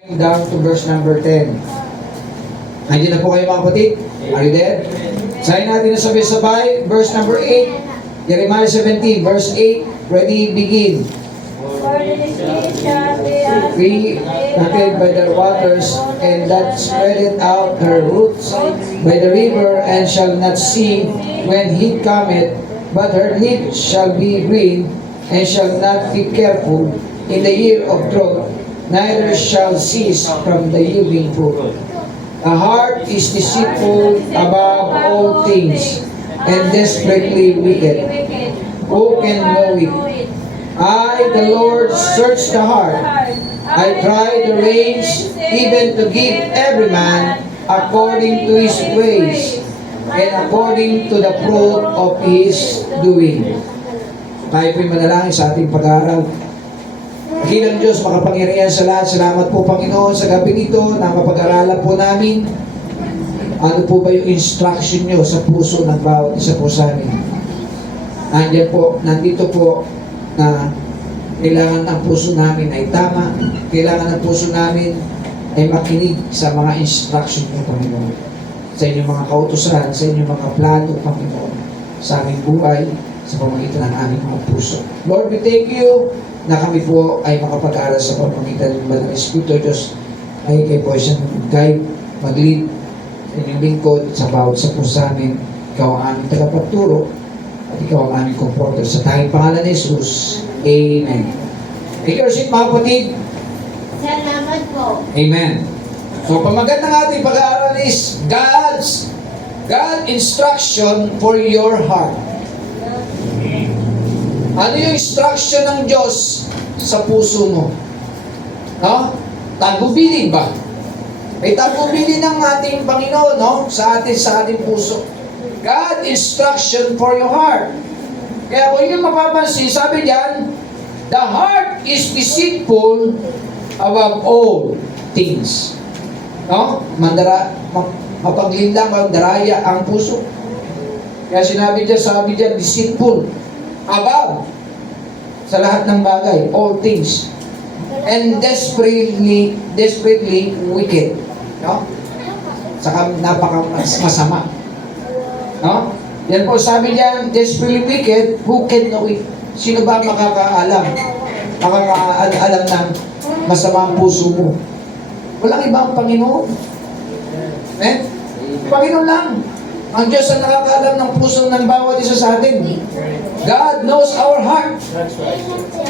Down to verse number 10. Nandiyan na po kayo mga kapatid? Are you there? Sayin natin na sabay-sabay. Verse number 8. Jeremiah 17, verse 8. Ready, begin. For the sea shall be as We planted by the waters, and that spreadeth out her roots by the river, and shall not see when heat cometh, but her leaf shall be green, and shall not be careful in the year of drought, neither shall cease from the yielding fruit. The heart is deceitful above all things, and desperately wicked. Who can know it? I, the Lord, search the heart. I try the reins, even to give every man according to his ways, and according to the fruit of his doing. Tayo po'y manalangin sa ating pag-aaral. Dakilang Diyos, makapangyarihan sa lahat. Salamat po, Panginoon, sa gabi nito na mapag-aralan po namin. Ano po ba yung instruction nyo sa puso ng bawat isa po sa amin? Nandito po na kailangan ang puso namin ay tama. Kailangan ang puso namin ay makinig sa mga instruction nyo, Panginoon. Sa inyong mga kautusan, sa inyong mga plano, Panginoon, sa aming buhay, sa pamamagitan ng aming mga puso. Lord, we thank you na kami po ay makapag-aral sa pamamagitan ng Banal na Espiritu Diyos ay kayo po siyang guide, mag-lead sa inyong lingkod sa bawat sa puso amin. Ikaw ang aming tagapagturo at ikaw ang aming comforter. Sa tanging pangalan ni Jesus, Amen. Take your seat, mga kapatid. Salamat po. Amen. So, pamagat ng ating pag-aaral is God instruction for your heart. Ano yung instruction ng Diyos sa puso mo? No? Tagubilin ba? May tagubilin ng ating Panginoon, no? Sa ating puso. God instruction for your heart. Kaya kung yung mapapansin, sabi diyan, the heart is deceitful above all things. No? Mapaglinlang, magdaraya ang puso. Kaya sabi diyan, deceitful above sa lahat ng bagay, all things, and desperately wicked. No? Saka masama. No? Yan po sabi diyan, desperately wicked, who can know it? Sino ba makakaalam ng masama ang puso mo? Walang ibang Panginoon. Eh? Panginoon lang. Ang Diyos ang nakakaalam ng puso ng bawat isa sa atin. God knows our heart.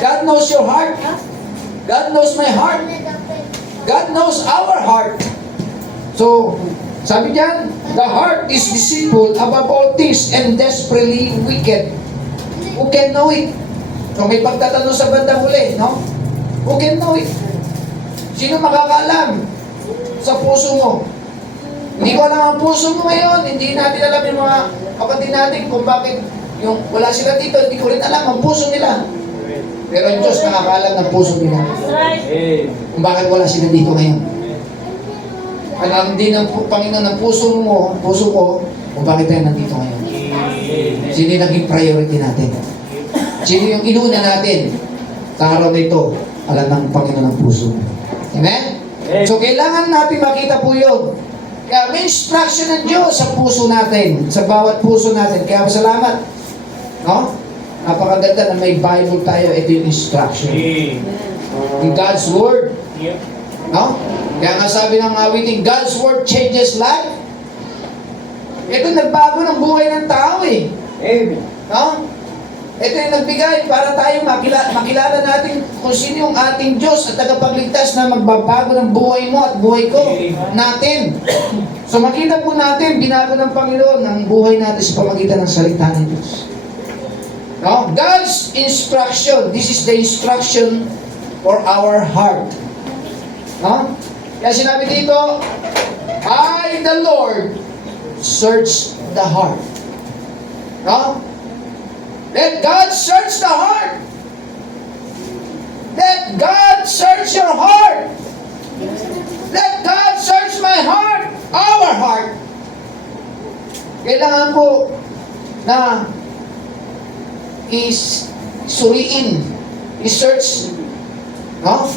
God knows your heart. God knows my heart. God knows our heart. So, sabi diyan, the heart is deceitful above all things and desperately wicked. Who can know it? So, may pagtatanong sa bandang huli, no? Who can know it? Sino makakaalam sa puso mo? Hindi ko alam ang puso mo ngayon. Hindi natin alam yung mga kapatid natin kung bakit yung wala sila dito. Hindi ko rin alam ang puso nila. Pero ang Diyos nakakaalam ng puso nila. Kung bakit wala sila dito ngayon. Alam din ng Panginoon ng puso ko, kung bakit tayo nandito ngayon. Sino yung naging priority natin? Sino yung inuna natin sa araw na ito? Alam ng Panginoon ng puso. Amen? So kailangan natin makita po yun. Kaya may instruction ng Diyos sa puso natin, sa bawat puso natin. Kaya masalamat. No? Napakaganda na may Bible tayo. Ito yung instruction. In God's Word. No? Kaya nga sabi ng awiting, God's Word changes life. Ito nagbago ng buhay ng tao eh. Amen. No? Ito yung nagbigay para tayo makilala natin kung sino yung ating Diyos at tagapagligtas na magbabago ng buhay mo at buhay ko natin. So makita po natin, binago ng Panginoon ang buhay natin sa pamagitan ng salita ng Diyos. No? God's instruction, this is the instruction for our heart. No? Kaya sinabi dito, I, the Lord, search the heart. No? Let God search the heart. Let God search your heart. Let God search my heart. Our heart. Kailangan po na suriin, i-search, no?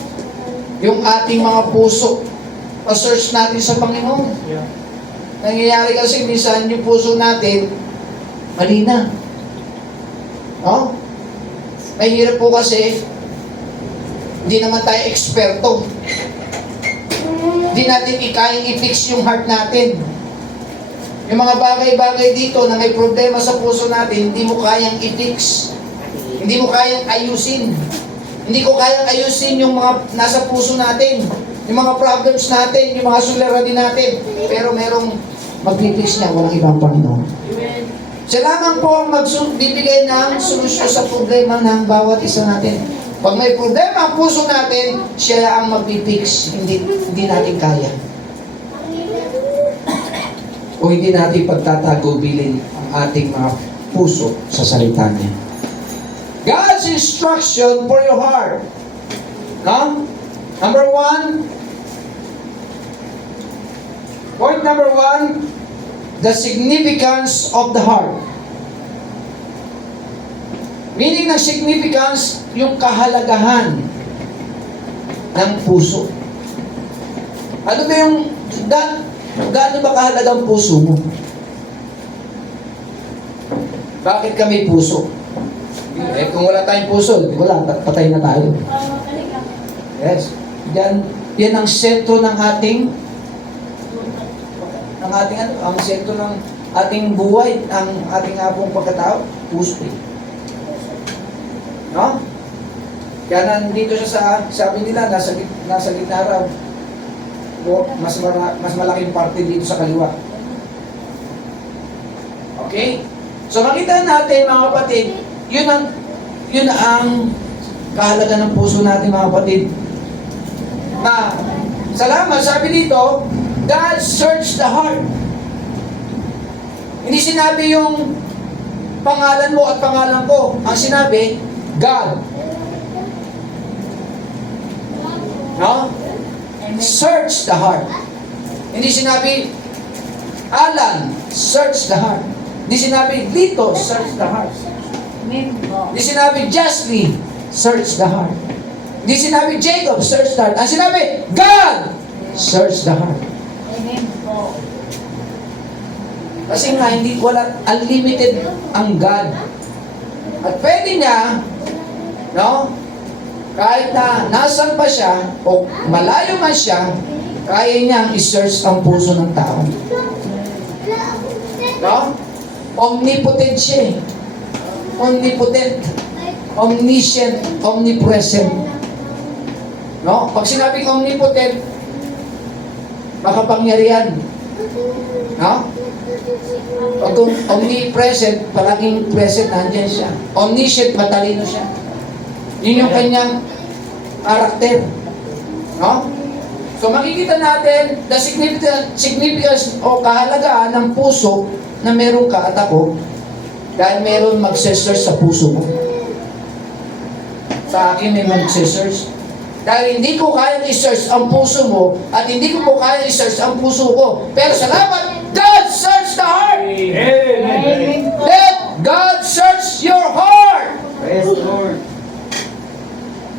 yung ating mga puso. Pa-search natin sa Panginoon. Nangyayari kasi minsan yung puso natin, mali na. No? Mahirap po kasi, hindi naman tayo eksperto. Hindi natin kayang i-fix yung heart natin. Yung mga bagay-bagay dito na may problema sa puso natin, hindi mo kayang i-fix. Hindi mo kayang ayusin. Hindi ko kayang ayusin yung mga nasa puso natin. Yung mga problems natin, yung mga suliranin natin. Pero merong mag-fix niya, walang ibang Panginoon. Siya lamang po ang bibigay ng solusyon sa problema ng bawat isa natin. Pag may problema ang puso natin, siya ang mag-fix. Hindi natin kaya. O hindi natin pagtatagubilin ang ating mga puso sa salita niya. God's instruction for your heart. No? Number 1, point number 1, the significance of the heart. Meaning ng significance, yung kahalagahan ng puso. Ano ba yung, gaano ba kahalaga ang puso mo? Bakit kami puso? Eh, kung wala tayong puso, wala, patay na tayo. Yes. Yan ang sentro ng ating ang sentro ng ating buhay, ang ating apong pagkatao, puso. No? Kaya nandito siya sabi nila, nasa gitna raw. Mas malaking parte dito sa kaliwa. Okay? So makita natin mga kapatid, yun ang kahalaga ng puso natin mga kapatid. Na, salamat, sabi dito, God searched the heart. Hindi sinabi yung pangalan mo at pangalan ko. Ang sinabi, God. No? Search the heart. Hindi sinabi, Alan, search the heart. Hindi sinabi, Lito, search the heart. Hindi sinabi, Justly, search the heart. Hindi sinabi, Jacob, search the heart. Ang sinabi, God, search the heart. Kasi nga, wala, unlimited ang God. At pwede niya, no, kahit na nasan pa siya, o malayo man siya, kaya niyang i-search ang puso ng tao. No? Omnipotent siya. Omnipotent. Omniscient. Omnipresent. No? Pag sinabing omnipotent, makapangyarihan. No? Pag omnipresent, palaging present, nandyan siya. Omniscient, matalino siya. Yun yung kanyang karakter. No? So makikita natin the significance o kahalagaan ng puso na meron ka at ako dahil meron mag-search sa puso mo. Sa akin may mag-search. Dahil hindi ko kaya i-search ang puso mo at hindi ko po kaya i-search ang puso ko. Pero salamat, God search the heart! Amen. Let God search your heart! Praise the Lord.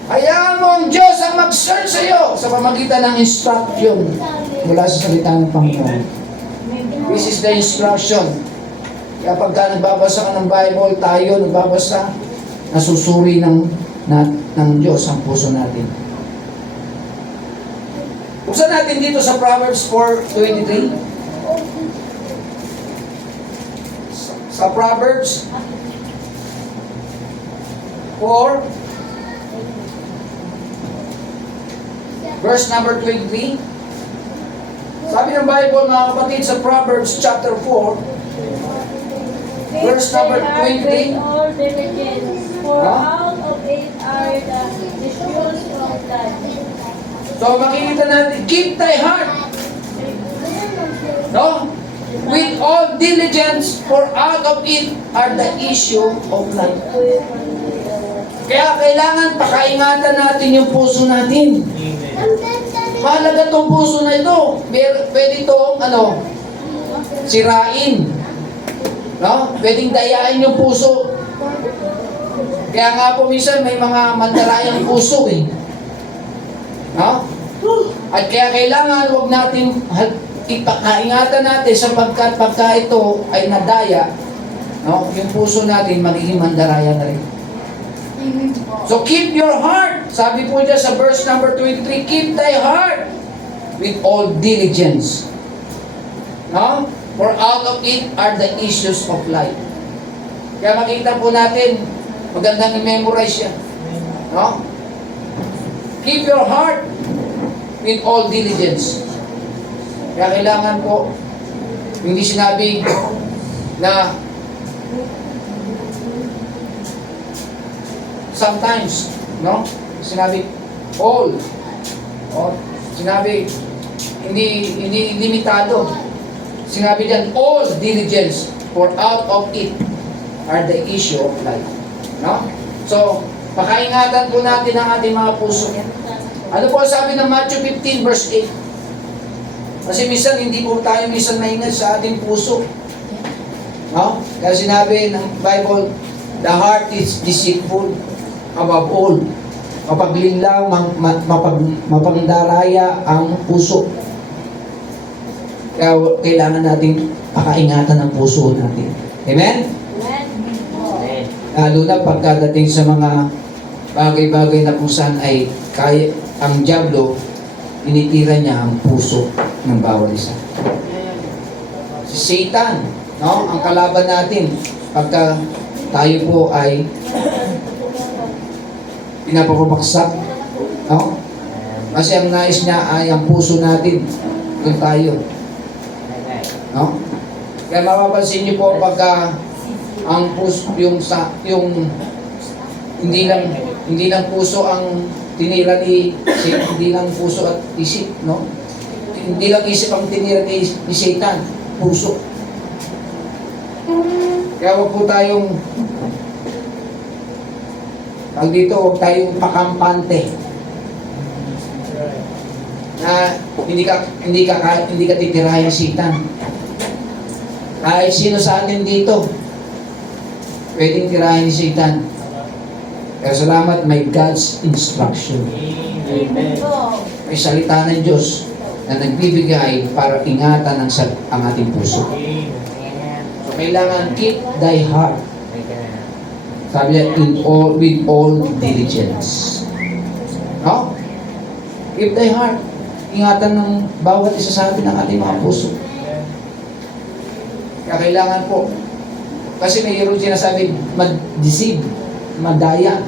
Hayaan mo ang Diyos ang mag-search sa iyo sa pamagitan ng instruction mula sa salita ng Panginoon. This is the instruction. Kaya pagka nagbabasa ka ng Bible, tayo nagbabasa, nasusuri ng Diyos ang puso natin. Buksan natin dito sa Proverbs 4:23. Sa Proverbs 4, verse number 23. Sabi ng Bible, mga kapatid, sa Proverbs chapter 4, verse number 23. All diligence, for Huh? out of it are the issues of life. So makikita natin, keep thy heart. No? With all diligence, for out of it are the issue of life. Kaya kailangan pakaingatan natin yung puso natin. Mahalaga tong puso na ito. Pwede itong, sirain. No? Pwedeng dayain yung puso. Kaya nga po minsan may mga mandarayang puso eh. No? At kaya kailangan huwag natin ipakaingatan natin sapagkat pagka ito ay nadaya, no, yung puso natin magiging mandaraya na rin. So keep your heart. Sabi po dyan sa verse number 23, keep thy heart with all diligence. No? For out of it are the issues of life. Kaya makita po natin, magandang i-memorize yan. No? Keep your heart with all diligence. Kaya kailangan po, hindi sinabi na sometimes, no? Sinabi all. O, sinabi hindi limitado. Sinabi diyan all diligence, for out of it are the issue of life. No? So, pakaingatan po natin ang ating mga puso. Ano po sabi ng Matthew 15 verse 8? Kasi minsan hindi po tayo minsan maingat sa ating puso. No? Kaya sinabi ng Bible, the heart is deceitful above all. Mapaglinlang, mapangdaraya ang puso. Kaya kailangan natin pakaingatan ang puso natin. Amen? Lalo na pagkadating sa mga bagay-bagay na kung saan ay kaya, ang dyablo, initira niya ang puso ng bawat isa. Si Satan, no? Ang kalaban natin, pagka tayo po ay pinapapabaksak, no? Kasi ang nais niya ay ang puso natin, kung tayo. No? Kaya mapapansin niyo po pagka ang puso, yung hindi lang puso ang tinira ni hindi lang puso at isip, no? Hindi lang isip ang tinira ni Satan, puso. Kaya wag po tayong huwag tayong pakampante na hindi ka titirahin ng Satan. Kahit sino sa atin dito pwedeng tirahin ni Satan. Pero salamat, may God's instruction. May salita ng Diyos na nagbibigay para ingatan ang ating puso. So kailangan keep thy heart. Sabi niya, with all diligence. No? Keep thy heart. Ingatan ng bawat isa sa atin ang ating mga puso. Kaya kailangan po, kasi mayroon sinasabi, mag-deceive, madaya.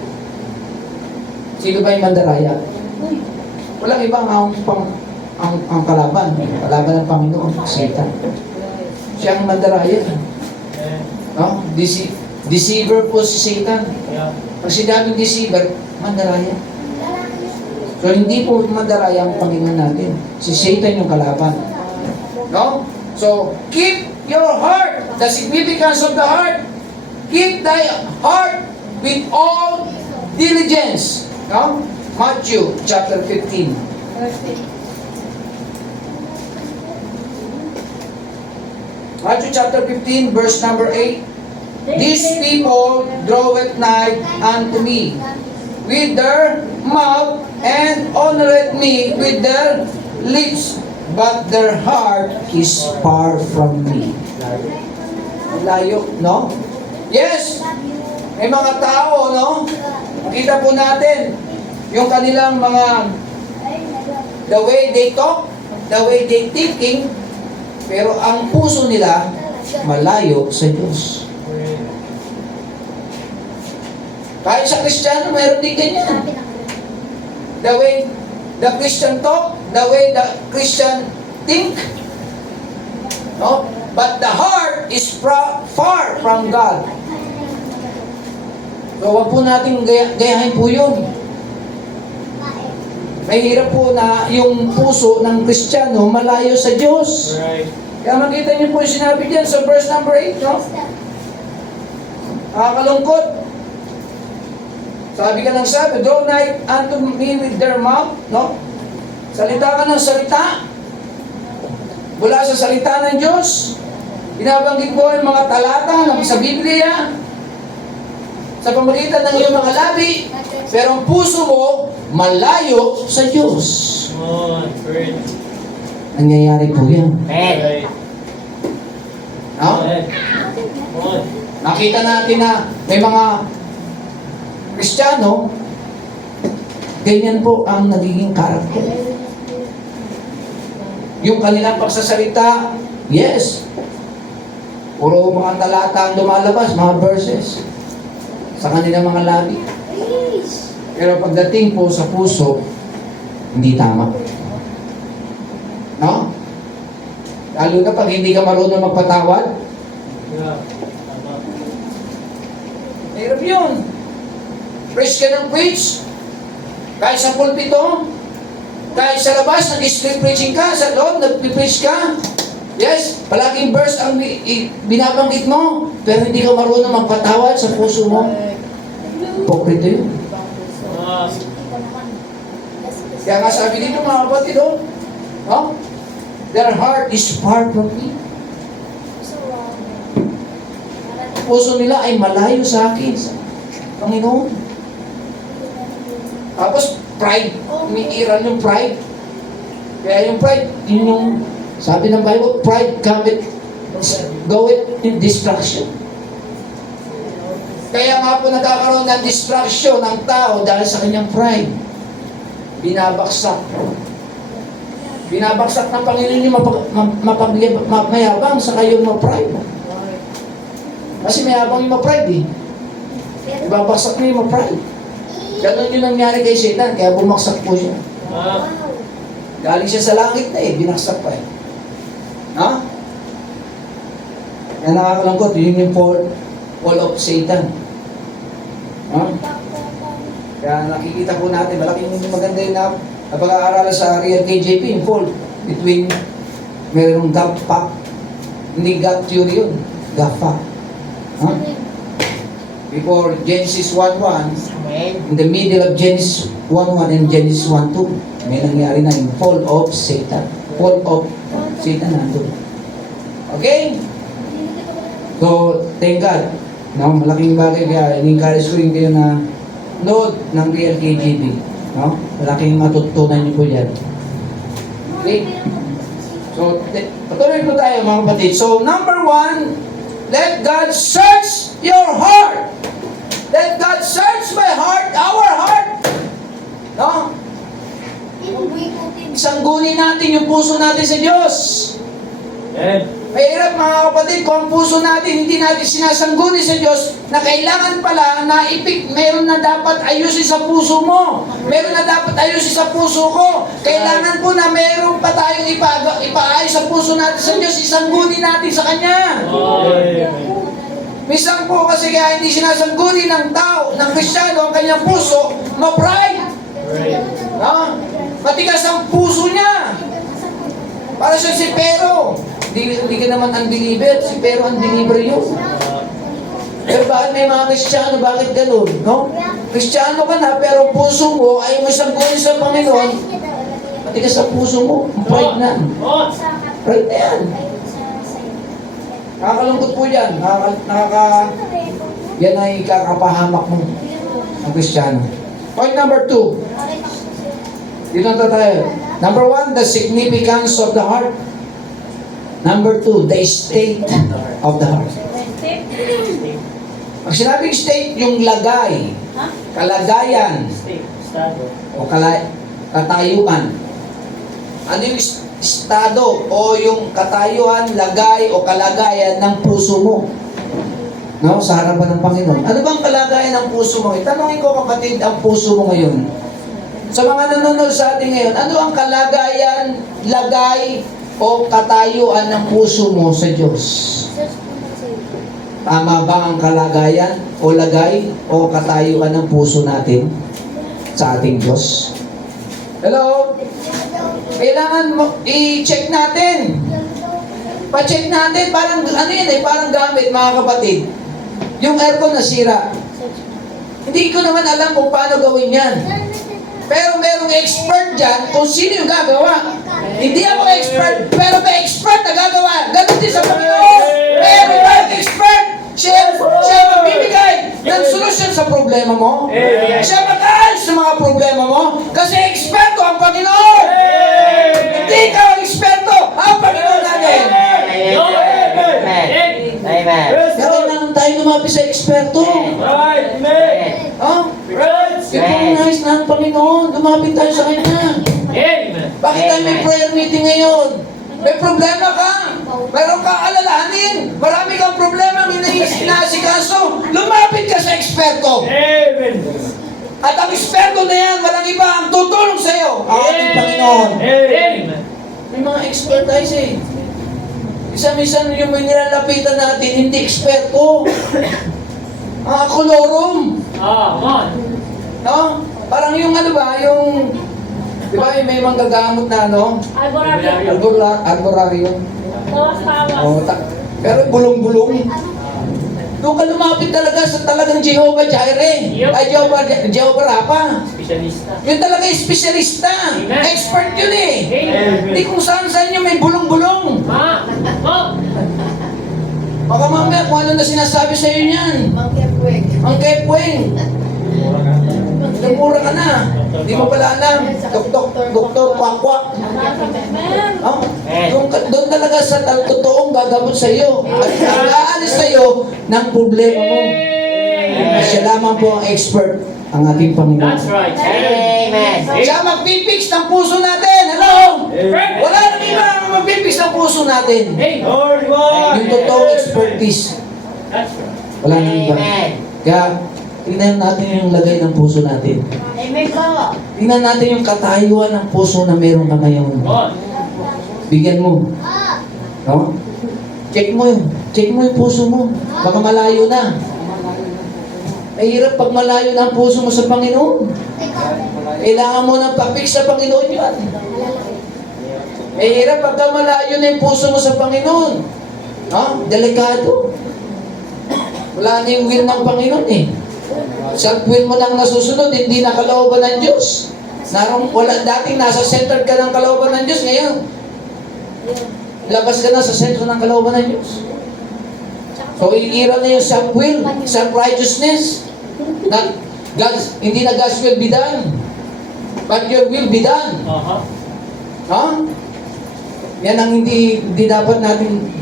Sino ba yung mandaraya? Walang ibang ang kalaban. Kalaban ng Panginoon, Satan. Siya ang mandaraya. No? Deceiver po si Satan. Pag sinabing deceiver, mandaraya. So hindi po mandaraya ang Panginoon natin. Si Satan yung kalaban. No? So, keep your heart. The significance of the heart. Keep thy heart with all diligence. No? Matthew chapter 15. Matthew chapter 15 verse number 8. These people draweth nigh unto me with their mouth and honoreth me with their lips, but their heart is far from me. Layo, no? Yes! May mga tao, no? Makita po natin yung kanilang mga the way they talk, the way they thinking, pero ang puso nila malayo sa Diyos. Kahit sa Kristiyano, mayroon din ganyan. The way the Christian talk, the way the Christian think, no? But the heart is far from God. So, wag po natin gayahin po yun. Mahirap po na yung puso ng Kristiyano malayo sa Diyos. Kaya makita niyo po yung sinabi dyan sa verse number 8, no? Nakakalungkot. Sabi ka ng sabi, draw nigh unto me with their mouth, no? Salita ka ng salita. Mula sa salita ng Diyos. Binabanggit ko yung mga talata sa Biblia. Sa pamagitan ng iyong mga labi. Pero ang puso mo, malayo sa Diyos. On. Great. Nangyayari po yan. Right. No? On. Nakita natin na may mga Kristiyano, ganyan po ang nagiging karakter. Yung kanilang pagsasalita, yes, puro mga talata ang lumalabas, mga verses, sa kanilang mga labi. Pero pagdating po sa puso, hindi tama. No? Lalo na pag hindi ka marunong magpatawad, Yeah. Tama. mahirap yun. Preach ka ng preach. Kahit sa pulpito, kahit sa labas, nag-street preaching ka, sa loob, nag-preach ka. Yes, palaging verse ang binabanggit mo, pero hindi ka marunong magpatawad sa puso mo. Pokrito yun. Ah. Kaya nga sabi dito mga kapatid, no? Their heart is far from me. Puso nila ay malayo sa akin, sa Panginoon. Tapos, pride. Umiiral yung pride. Kaya yung pride, yun yung, sabi ng Bible, pride goeth in destruction. Kaya nga po nagkakaroon ng distraction ng tao dahil sa kanyang pride. Binabaksak. Binabaksak ng Panginoon yung mayabang sa kayong ma-pride. Kasi mayabang yung ma-pride eh. Ibabaksak na yung ma-pride. Ganon yung nangyari kay Satan, kaya bumaksak po siya. Ah. Galing siya sa langit na eh, binaksak pa eh. Ha? Kaya nakakalangkot, yun yung fall of Satan. Ha? Kaya nakikita po natin, malaking maganda yun na pag-aaralan sa Real KJP, yung fall between mayroong gap pack, hindi gap theory yun, gap pack. Ha? Before Genesis 1:1, in the middle of Genesis 1:1 and Genesis 1:2, may nangyari na yung fall of Satan. Fall of Satan nandun. Okay? So, thank God. No, malaking bagay kaya in-encourage ko rin kayo na nood ng Real KGB. No? Malaking matutunan niyo po yan. Okay? So, patuloy po tayo mga kapatid. So, number 1, let God search your heart. Let God search my heart, our heart. No? Sanggunin natin yung puso natin sa Diyos. Amen. Mahirap mga kapatid kung ang puso natin hindi natin sinasangguni sa Diyos na kailangan pala na meron na dapat ayusin sa puso mo. Meron na dapat ayusin sa puso ko. Kailangan po na meron pa tayong ipaayos sa puso natin sa Diyos. Isanggunin natin sa Kanya. Amen. Minsan po kasi kaya hindi sinasangguni ng tao, ng Kristiyano, ang kanyang puso, ma-pride. Right. No? Matigas ang puso niya. Para siya si Pero. Hindi ka naman unbeliever, si Pero unbeliever yun. Pero bakit may mga Kristiyano, bakit ganun? No? Kristiyano ka na, pero puso mo ay mo sanggunin sa Panginoon, matigas ang puso mo, pride na. On. Pride na yan. Nakakalungkot po yan. Yan ay kakapahamak mo ang Kristiyano. Point number 2. Dito na tayo. Number 1, the significance of the heart. Number 2, the state of the heart. Pag sinabing state, yung lagay, kalagayan, Estado. o katayuan. Ano yung estado o yung katayuan, lagay o kalagayan ng puso mo? No, sa harapan ng Panginoon. Ano bang kalagayan ng puso mo? Tanungin ko kapatid, ang puso mo ngayon. Sa mga nanonood sa atin ngayon, ano ang kalagayan, lagay o katayuan ng puso mo sa Diyos? Tama ba ang kalagayan o lagay o katayuan ng puso natin sa ating Diyos? Hello? Kailangan i-check natin. Pa-check natin. Parang, ano yan eh, parang gamit mga kapatid. Yung aircon nasira. Hindi ko naman alam kung paano gawin yan. Pero merong expert dyan kung sino yung gagawa. Hindi ako expert, pero may expert na gagawa. Ganun din sa Panginoon. May expert. Siya magbibigay ng solusyon sa problema mo. Siya mag-ayos sa mga problema mo. Kasi eksperto ang Panginoon. Hindi ka ang eksperto! Ang Panginoon natin! Amen. Yes, Kaya Lord. kailangan tayo lumapit sa eksperto. Right, amen. Ha? Right. Recognize na ang Panginoon. Lumapit tayo sa Kanya. Amen. Bakit tayo may prayer meeting ngayon? May problema ka. Mayroon kang alalahanin. Marami kang problema. Inaasikaso. Lumapit ka sa eksperto. Amen. At ang eksperto na yan, walang iba ang tutulong sa iyo. Ang ating Panginoon. Amen. May mga expert tayo eh. Isa-misan yung may nilalapitan natin, hindi eksperto. Mga kolorum. Man. No? Parang yung ano ba, yung... Di ba yung may mga gagamot na ano? Alborabio. Alboraryo. Tawas-tawas. Oh, pero bulong-bulong. Doon ka lumapit talaga sa talagang Jehovah Jireh. Yup. Ay, Jehovah Rapha. Specialista. Yun talaga yung espesyalista. Amen. Expert yun eh. Amen. Hindi kung saan-saan yung may bulong-bulong. Baka mamaya kung ano na sinasabi sa iyo niyan. Ang kepweng. Namura ka na. Hindi mo pala alam. Doktor Kwak-Kwak. Oh, doon talaga sa totoong gagamot sa iyo. At aalis sa iyo ng problema mo. Siya lamang po ang expert, ang ating Panginoon. That's right. Amen. Siya magpipix ng puso natin. Hello? Wala nang iba ang magpipix ng puso natin. Lord, Lord. Yung totoong expertise. That's right. Wala nang iba. Amen. Kaya, tingnan natin yung lagay ng puso natin. Amen po. Tingnan natin yung katayuan ng puso na meron ka ngayon. On. Bigyan mo. No? Check mo yun. Check mo yung puso mo. Baka malayo na. Mahirap pag malayo na ang puso mo sa Panginoon. Kailangan mo ng papik sa Panginoon yun. Mahirap pagka malayo na yung puso mo sa Panginoon. No? Delikado. Wala na yung will ng Panginoon eh. Self-will mo lang nasusunod, hindi na kalooban ng Diyos. Dating nasa center ka ng kalooban ng Diyos, ngayon, labas ka na sa sentro ng kalooban ng Diyos. So, iira na yung self-will, self-righteousness. Hindi na God's will be done, but your will be done. Ha? Yan ang hindi dapat natin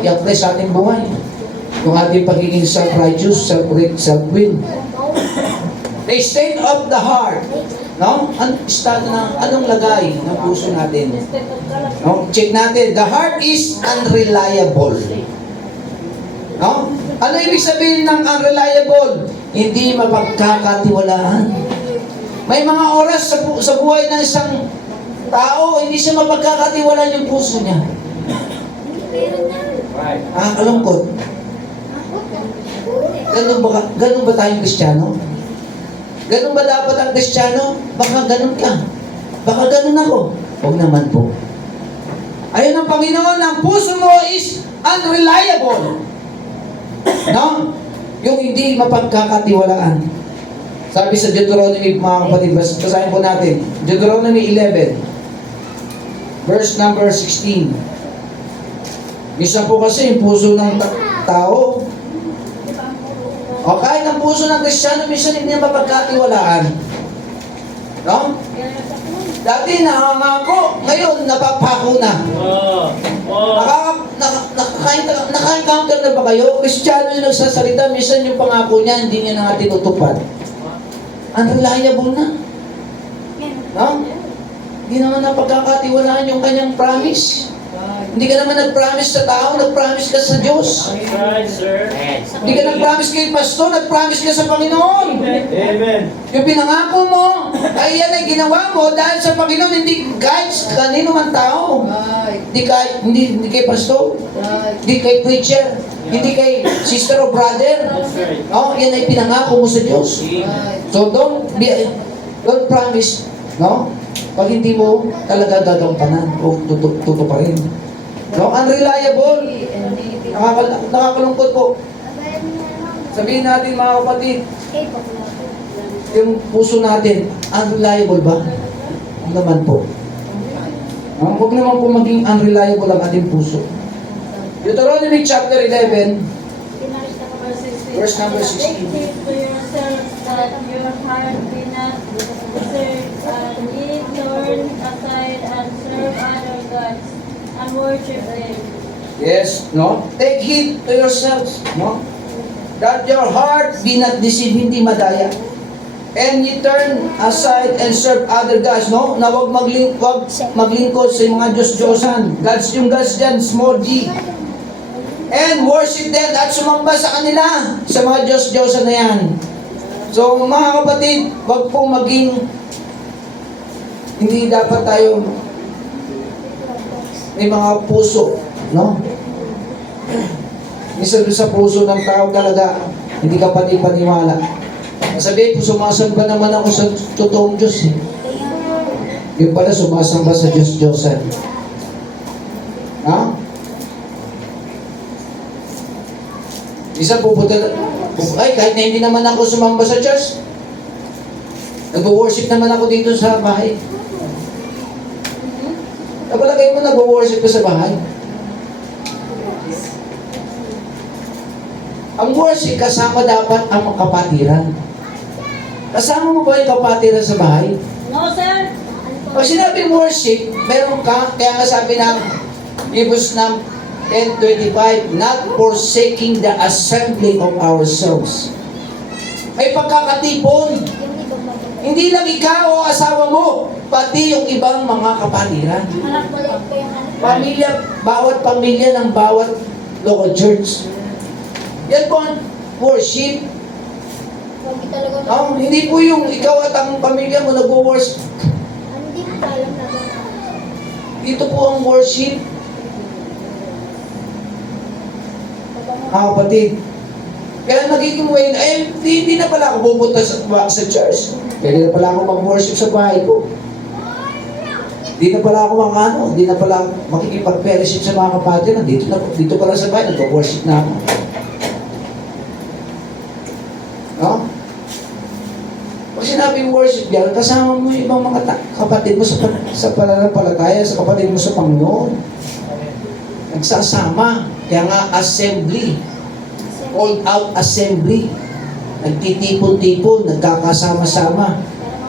i-apply sa ating buhay. Yung ating pagiging self-righteous, self-will. The state of the heart. No? Anong lagay ng puso natin? No? Check natin. The heart is unreliable. No? Ano ibig sabihin ng unreliable? Hindi mapagkakatiwalaan. May mga oras sa buhay ng isang tao, hindi siya mapagkakatiwalaan yung puso niya. Right. Nakakalungkot. Ganun ba tayong Kristiyano? Ganun ba dapat ang Kristiyano? Baka ganun ka. Baka ganun ako. Huwag naman po. Ayun ang Panginoon, ang puso mo is unreliable. No? Yung hindi mapagkakatiwalaan. Sabi sa Deuteronomy, mga kapatid, basahin po natin. Deuteronomy 11, verse number 16. Minsan po kasi yung puso ng tao, o kahit ang puso ng Kristiyano, minsan hindi niya mapagkatiwalaan. No? Dati nakangako, ngayon napapako na. Naka-encounter na ba kayo? Kristiyano yung nagsasalita, minsan yung pangako niya, hindi niya na tinutupad. Unreliable na. No? Hindi naman napagkakatiwalaan yung kanyang promise. Hindi ka naman nag-promise sa tao, nag-promise ka sa Diyos. Right, sir. Hindi ka nag-promise kay pastor, nag-promise ka sa Panginoon. Amen. Yung pinangako mo, ay yan ay ginawa mo dahil sa Panginoon, hindi kahit kanino man tao. Hindi kay pastor, hindi kay preacher, hindi kay sister o brother. That's right. No, yan ay pinangako mo sa Diyos. So don't promise, no? Pag hindi mo talaga gagampanan o tutuparin. No, unreliable. Nakakalungkot po. Sabihin natin mga kapatid, yung puso natin, unreliable ba? Huwag naman po. Huwag naman po maging unreliable ang ating puso. Deuteronomy chapter 11, verse number 16. Take heed to yourselves that your heart be not disturbed, and ye turn aside and worship them. Yes, no? Take heed to yourselves, no? That your heart be not deceived, hindi madaya. And you turn aside and serve other gods, no? Na wag maglingkod sa mga Diyos-Diyosan. Gods yung gods dyan, small g. And worship them at sumamba sa kanila, sa mga Diyos-Diyosan na yan. So, mga kapatid, wag pong maging, hindi dapat tayo may mga puso, no? Minsan doon sa puso ng tao talaga, hindi ka pati-paniwala. Sabihin ko, sumasamba naman ako sa totoong Diyos. Eh. Yung pala, sumasamba sa Diyos-Diyosan. Ha? Minsan pupunta, ay, kahit na hindi naman ako sumamba sa church, nag-worship naman ako dito sa bahay. Napalagay mo nag-worship ka sa bahay. Ang worship kasama dapat ang kapatiran. Kasama mo ba yung kapatiran sa bahay? No, sir. Pag sinabing worship, meron ka, kaya nga sabi ng Hebrews ng 10:25, not forsaking the assembling of ourselves. May pagkakatipon. Hindi lang ikaw o asawa mo, pati yung ibang mga kapatiran. Anak ko lang po yung Pamilya, bawat pamilya ng bawat local church. Yan po ang worship. Hindi talaga No? Hindi po yung ikaw at ang pamilya mo nag-worship. Hindi ko alam na Dito po ang worship. Kapatid. Kaya nagiging way, ay, hindi na pala ako pupunta sa church. Pwede na pala ako mag-worship sa bahay ko. Hindi na pala ako hindi na pala makikipag-fellowship sa mga kapatid. Dito pala sa bahay, nag-worship na ako. No? Pag sinabing worship yan, kasama mo yung ibang mga kapatid mo sa pananampalataya, sa kapatid mo sa Panginoon. Nagsasama. Kaya nga assembly. Called out assembly. Nagtitipon-tipon, nagkakasama-sama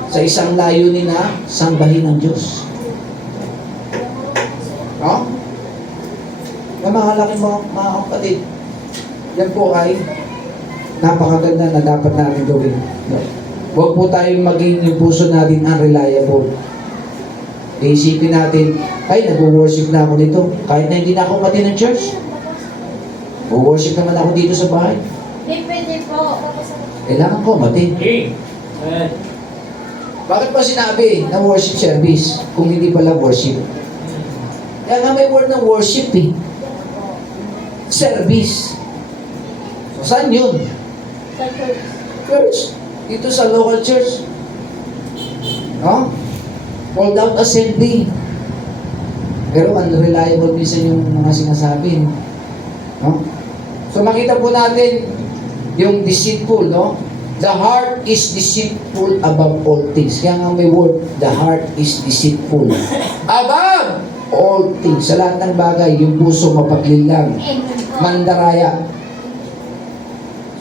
sa isang layunin na sambahin ng Diyos. No? Na mga laking mga kapatid, yan po ay napakaganda na dapat natin gawin. Huwag po tayong maging yung puso natin unreliable. Iisipin natin, ay, nag-worship na ako dito. Kahit na hindi na ako pati ng church. Worship naman ako dito sa bahay. Hindi pwede po. Kailangan ko mati. Amen. Bakit pa sinabi na worship service kung hindi pala worship? Kaya nga may word ng worship eh. Service. So, saan yun? Sa church. Church. Dito sa local church. No? Called out assembly. Pero unreliable minsan yung mga sinasabi. No? So makita po natin yung deceitful, no? The heart is deceitful above all things. Kaya nga may word, the heart is deceitful. Above all things. Sa lahat ng bagay, yung puso mapaglinlang. Mandaraya.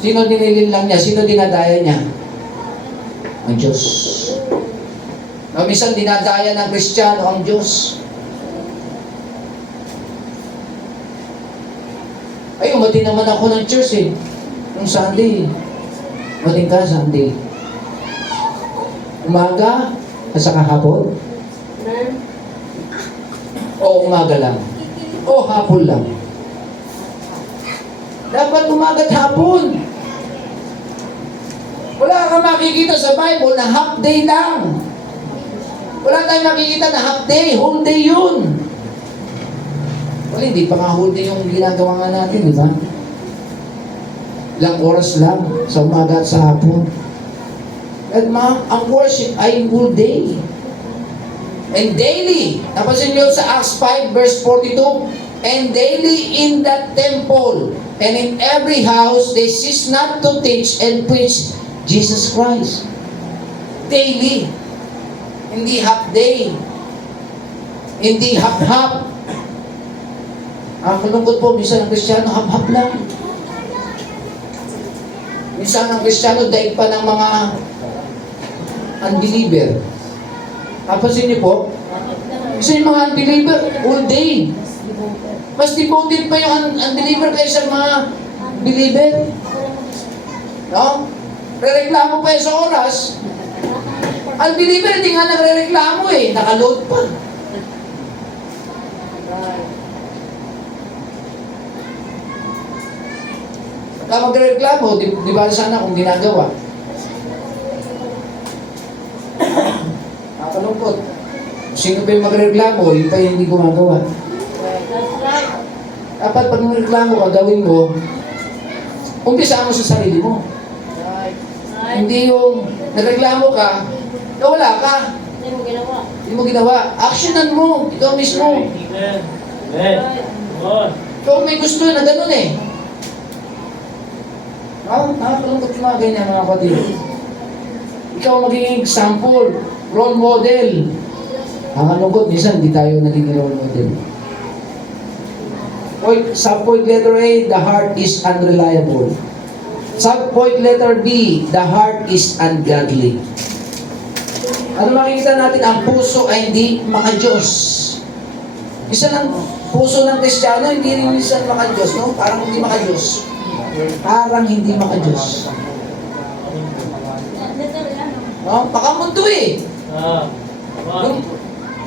Sino dinilinlang niya? Sino dinadaya niya? Ang Diyos. No, minsan dinadaya ng Kristiyano ang Diyos. Ay, umating naman ako ng church eh. Nung Sunday. Umating ka Sunday. Umaga at saka hapon? O umaga lang? O hapon lang? Dapat umaga at hapon. Wala kang makikita sa Bible na half day lang. Wala tayong makikita na half day, whole day yun. Well, hindi pa nga whole day yung ginagawa nga natin, di ba? Ilang oras lang sa umaga at sa hapon. At ang worship ay whole day. And daily, napansin nyo sa Acts 5 verse 42, and daily in the temple and in every house they cease not to teach and preach Jesus Christ. Daily. Hindi half day. Hindi half-half. Ang kalungkot po, minsan ang Kristiyano half-half lang. Minsan ang Kristiyano daig pa ng mga unbeliever. Napansin niyo po? Minsan yung mga unbeliever, all day. Mas devoted pa yung unbeliever kaysa mga believer. No? Rereklamo pa yun sa oras. Unbeliever, hindi nga nagre-reklamo eh. Nakaload pa. Pagka magre-reklamo, di ba sana kung ginagawa? Nakakalungkot. Sino pa yung magre-reklamo, yung pa yung hindi gumagawa. That's right. Dapat pag magreklamo ka, gawin mo, umpisa mo sa sarili mo. Right. Hindi yung nagreklamo ka, nawala ka. Hindi mo ginawa. Hindi mo ginawa. Actionan mo, ikaw mismo. Amen. Amen. Come on. Ikaw may gusto na ganun eh. Nakakalungkot yung mga ganyan mga kapatid. Ikaw magiging example, role model. Nakakalungkot, minsan hindi tayo nagiging role model. Subpoint letter A, the heart is unreliable. Subpoint letter B, the heart is ungodly. Ano makikita natin? Ang puso ay hindi maka-Diyos. Isa ng puso ng Kristiyano, hindi rin minsan maka-Diyos, no? Parang hindi maka-Diyos. Parang hindi maka-Diyos. No? Makamundo eh.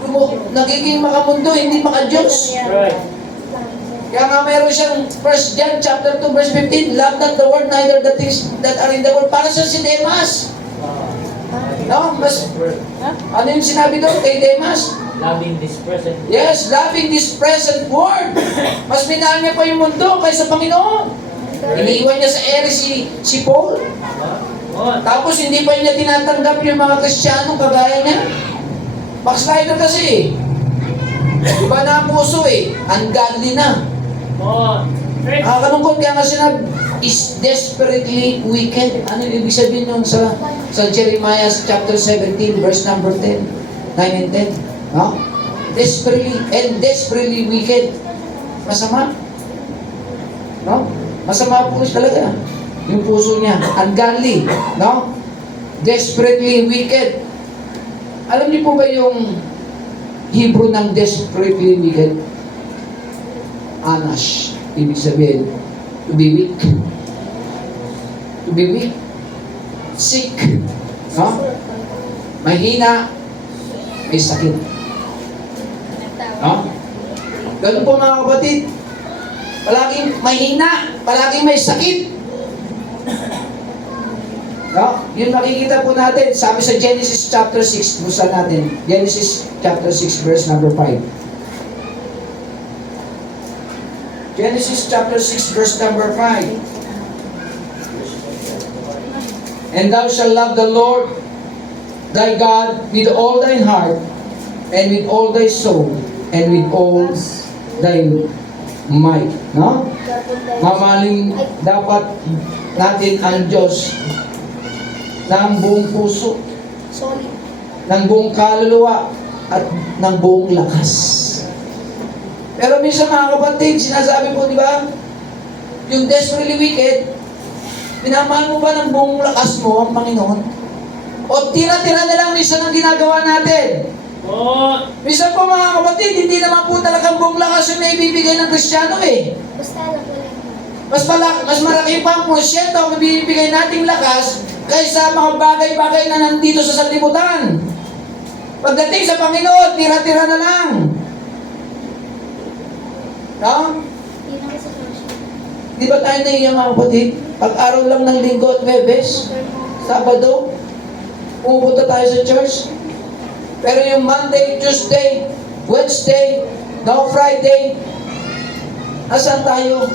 Come on. Nagiging makamundo, hindi maka-Diyos. Right. Kaya nga meron siyang 1 John chapter 2 verse 15, love not the world, neither the things that are in the world. Para sa si Demas. No? Ano yung sinabi doon kay Demas? Loving this present. Yes, loving this present world. Mas minahal niya pa yung mundo kaysa Panginoon. Iniiwan niya sa ere si Paul. Come on. Tapos hindi pa niya tinatanggap yung mga Kristiyanong kagaya niya. Backslider kasi eh. Iba na ang puso eh. Ungodly na. Come on. Nakakalungkot kaya nga sinabi, is desperately wicked. Ano yung ibig sabihin nun sa Jeremiah chapter 17 verse number 10, 9 and 10? No? Desperately wicked. Masama. No? Masama po talaga. Yung puso niya. Ungodly. No? Desperately wicked. Alam niyo po ba yung Hebrew ng desperately wicked? Anash. Ibig sabihin, to be weak. To be weak. Sick. No? Mahina. May sakit. No? Ganun po mga kapatid. Palaging mahina. Palaging may sakit. No? Yun makikita po natin. Sabi sa Genesis chapter 6, busan natin. Genesis chapter 6 verse number 5. Genesis chapter 6 verse number 5. And thou shalt love the Lord thy God with all thine heart, and with all thy soul, and with all thy might. No? Mamaling dapat natin ang Diyos ng buong puso, ng buong kaluluwa, at ng buong lakas. Pero minsan mga kapatid, sinasabi po, di ba? Yung desperately wicked, minamahal mo ba ng buong lakas mo ang Panginoon? O tira-tira na lang minsan ang ginagawa natin? Minsan po mga kapatid, hindi naman po talagang buong lakas yung naibibigay ng Kristiyano eh. Mas malaki pa ang porsyento ang mabibigay nating lakas kaysa mga bagay-bagay na nandito sa sanlibutan. Pagdating sa Panginoon, tira-tira na lang. No? Di ba tayo naiiyak mga kapatid? Pag-araw lang ng Linggo at Webes, Sabado, pupunta tayo sa church. Pero yung Monday, Tuesday, Wednesday, now Friday, asan tayo?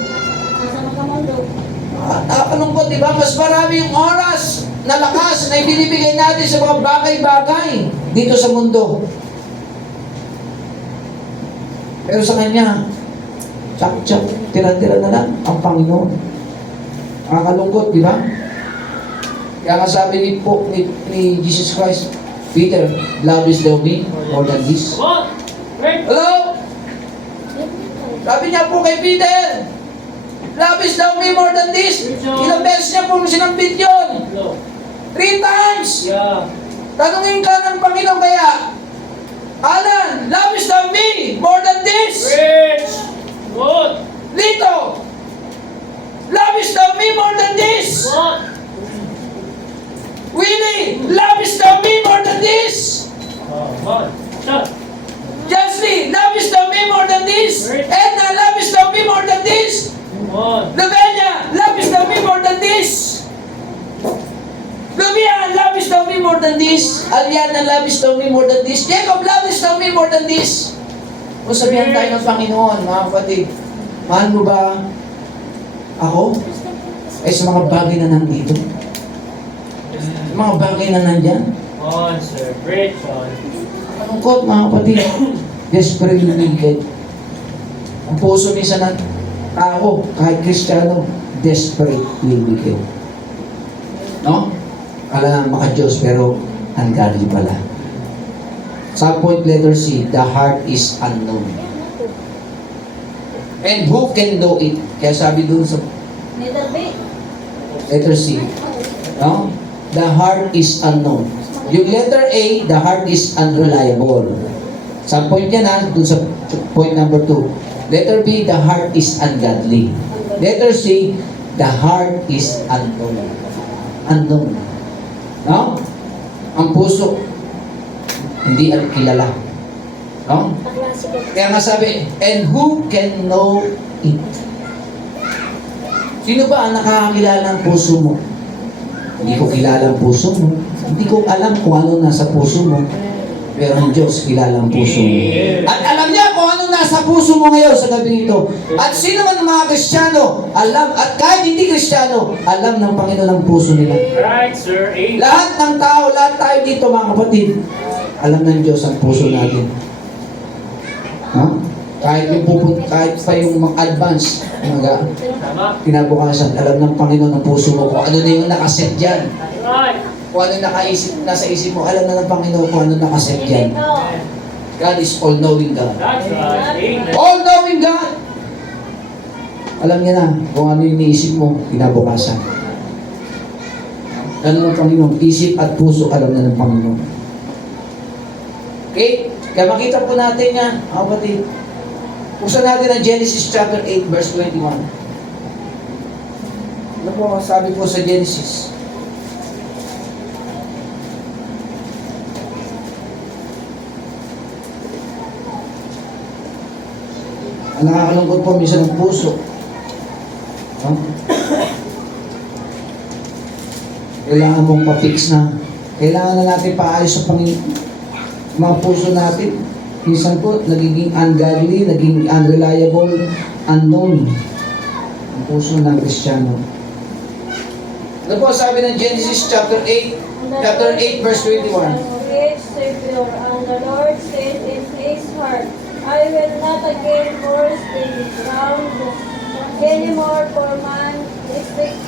Nakakalungkot, di ba? Mas marami yung oras na lakas na ibinibigay natin sa mga bagay-bagay dito sa mundo. Pero sa Kanya, tsak-tsak, tira-tira na lang ang Panginoon. Nakakalungkot, di ba? Kaya nga sabi ni Jesus Christ, Peter, lovest thou me more than this? Hello? Sabi niya po kay Peter, lovest thou me more than this? Ilang beses niya po sinambit yun? 3 times! Tanungin ka ng Panginoon kaya, Alan, lovest thou me more than this? Rich! on. Rebellia, lovest thou me more than this? Lubian, lovest thou me more than this? Aliana, lovest thou me more than this? Jacob, lovest thou me more than this? Kung sabihan tayo ng Panginoon, mga kapatid, mahal mo ba ako? Ay sa mga bagay na nandito? Sa mga bagay na nandyan? Come on, sir. Preach on. Malungkot, mga kapatid. Desperately wicked. Ang puso minsan ng tao, kahit Kristiyano, desperately wicked. No? Kala maka-Diyos, pero ungodly pala. Sa point letter C, the heart is unknown. And who can know it? Kaya sabi dun sa Neither be. letter C, no? The heart is unknown. Yung letter A, the heart is unreliable. Sa point yan ha, dun sa point number 2. Letter B, the heart is ungodly. Letter C, the heart is unknown. Unknown. No? Ang puso, hindi kilala. No? Kaya nga sabi, and who can know it? Sino ba ang nakakakilala ng puso mo? Hindi ko kilala ang puso mo. Hindi ko alam kung ano nasa puso mo. Pero ang Diyos kilala ang puso mo. At alam niya kung ano nasa puso mo ngayon sa gabi nito. At sino man ang mga Kristiyano, alam, at kahit hindi Kristiyano, alam ng Panginoon ang puso nila. Right, sir. Amen. Lahat ng tao, lahat tayo dito mga kapatid, alam ng Diyos ang puso natin. Ha? Kahit pa yung mag-advance, Tama. kinabukasan, alam ng Panginoon ang puso mo kung ano na yung nakaset dyan. Right. Kung ano nasa isip mo, alam na ng Panginoon kung ano nakaset dyan. God is all-knowing God. That's right. Amen. All-knowing God! Alam niya na kung ano yung iniisip mo, kinabukasan. Alam ng Panginoon, isip at puso, alam na ng Panginoon. Okay? Kaya makita po natin yan, kapatid. Buksan natin ang Genesis chapter 8, verse 21. Ano po sabi po sa Genesis? Ang nakakalungkot po minsan ng puso. No? Kailangan mong pa-fix na. Kailangan na natin paayos sa mga puso natin. Minsan po, nagiging ungodly, naging unreliable, unknown. Ang puso ng Kristiyano. Ano po sabi ng Genesis chapter 8, verse 21? Great Savior, and the Lord said in his heart, I will not again force the ground anymore for man seek,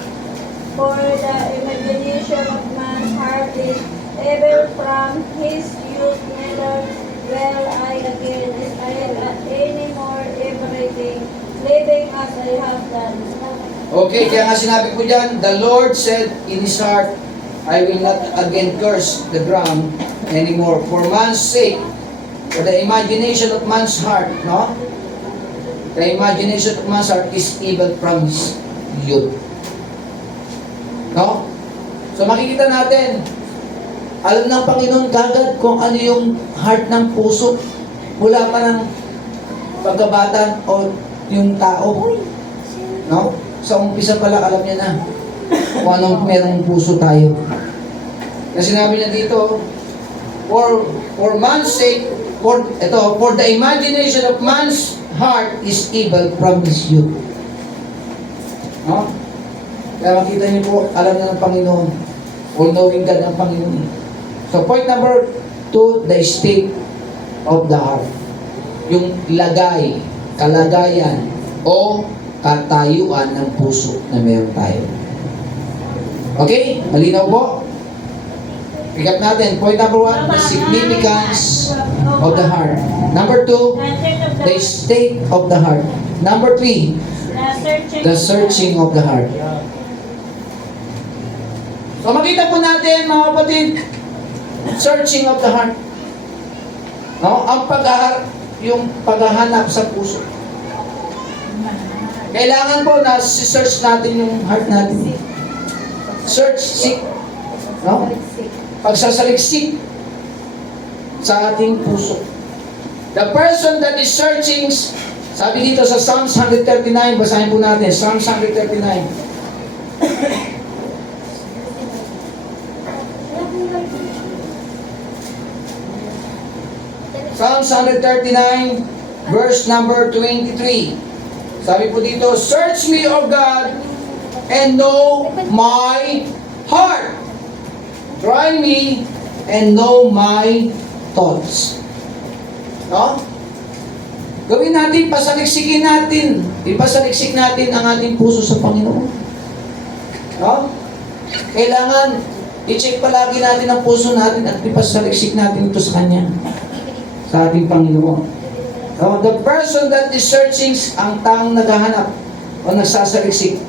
for the imagination of man's heart is evil from his youth, neither will I again desire anymore everything, living as I have done. Okay, kaya nga sinabi ko dyan, the Lord said in His heart, I will not again curse the ground anymore. For man's sake, for the imagination of man's heart, no? The imagination of man's heart is evil from his youth. No? So makikita natin, alam ng Panginoon kagad kung ano yung heart ng puso mula pa ng pagkabata o yung tao. No? Sa umpisa pala, alam niya na kung anong merong puso tayo. Kasi sinabi niya dito, for man's sake, for the imagination of man's heart is evil from his youth. No? Kaya makita niyo po, alam na ng Panginoon. All-knowing God ng Panginoon. So point number 2, the state of the heart. Yung lagay, kalagayan, o katayuan ng puso na meron tayo. Okay? Malinaw po? Pick up natin. Point number 1, the significance of the heart. Number 2, the state of the heart. Number 3, the searching of the heart. So makita po natin mga kapatid, searching of the heart. No? Yung paghahanap sa puso. Kailangan po na search natin yung heart natin. Search, seek. No? Pagsasaliksik sa ating puso. The person that is searching Sabi dito sa Psalms 139, basahin po natin, Psalms 139. Psalms 139, verse number 23. Sabi po dito, search me, O God, and know my heart. Try me and know my thoughts. No? Gawin natin, pasaliksikin natin. Ipasaliksik natin ang ating puso sa Panginoon. No? Kailangan i-check palagi natin ang puso natin at ipasaliksik natin ito sa Kanya. Sa ating Panginoon. No? The person that is searching ang taong naghahanap o nagsasaliksik.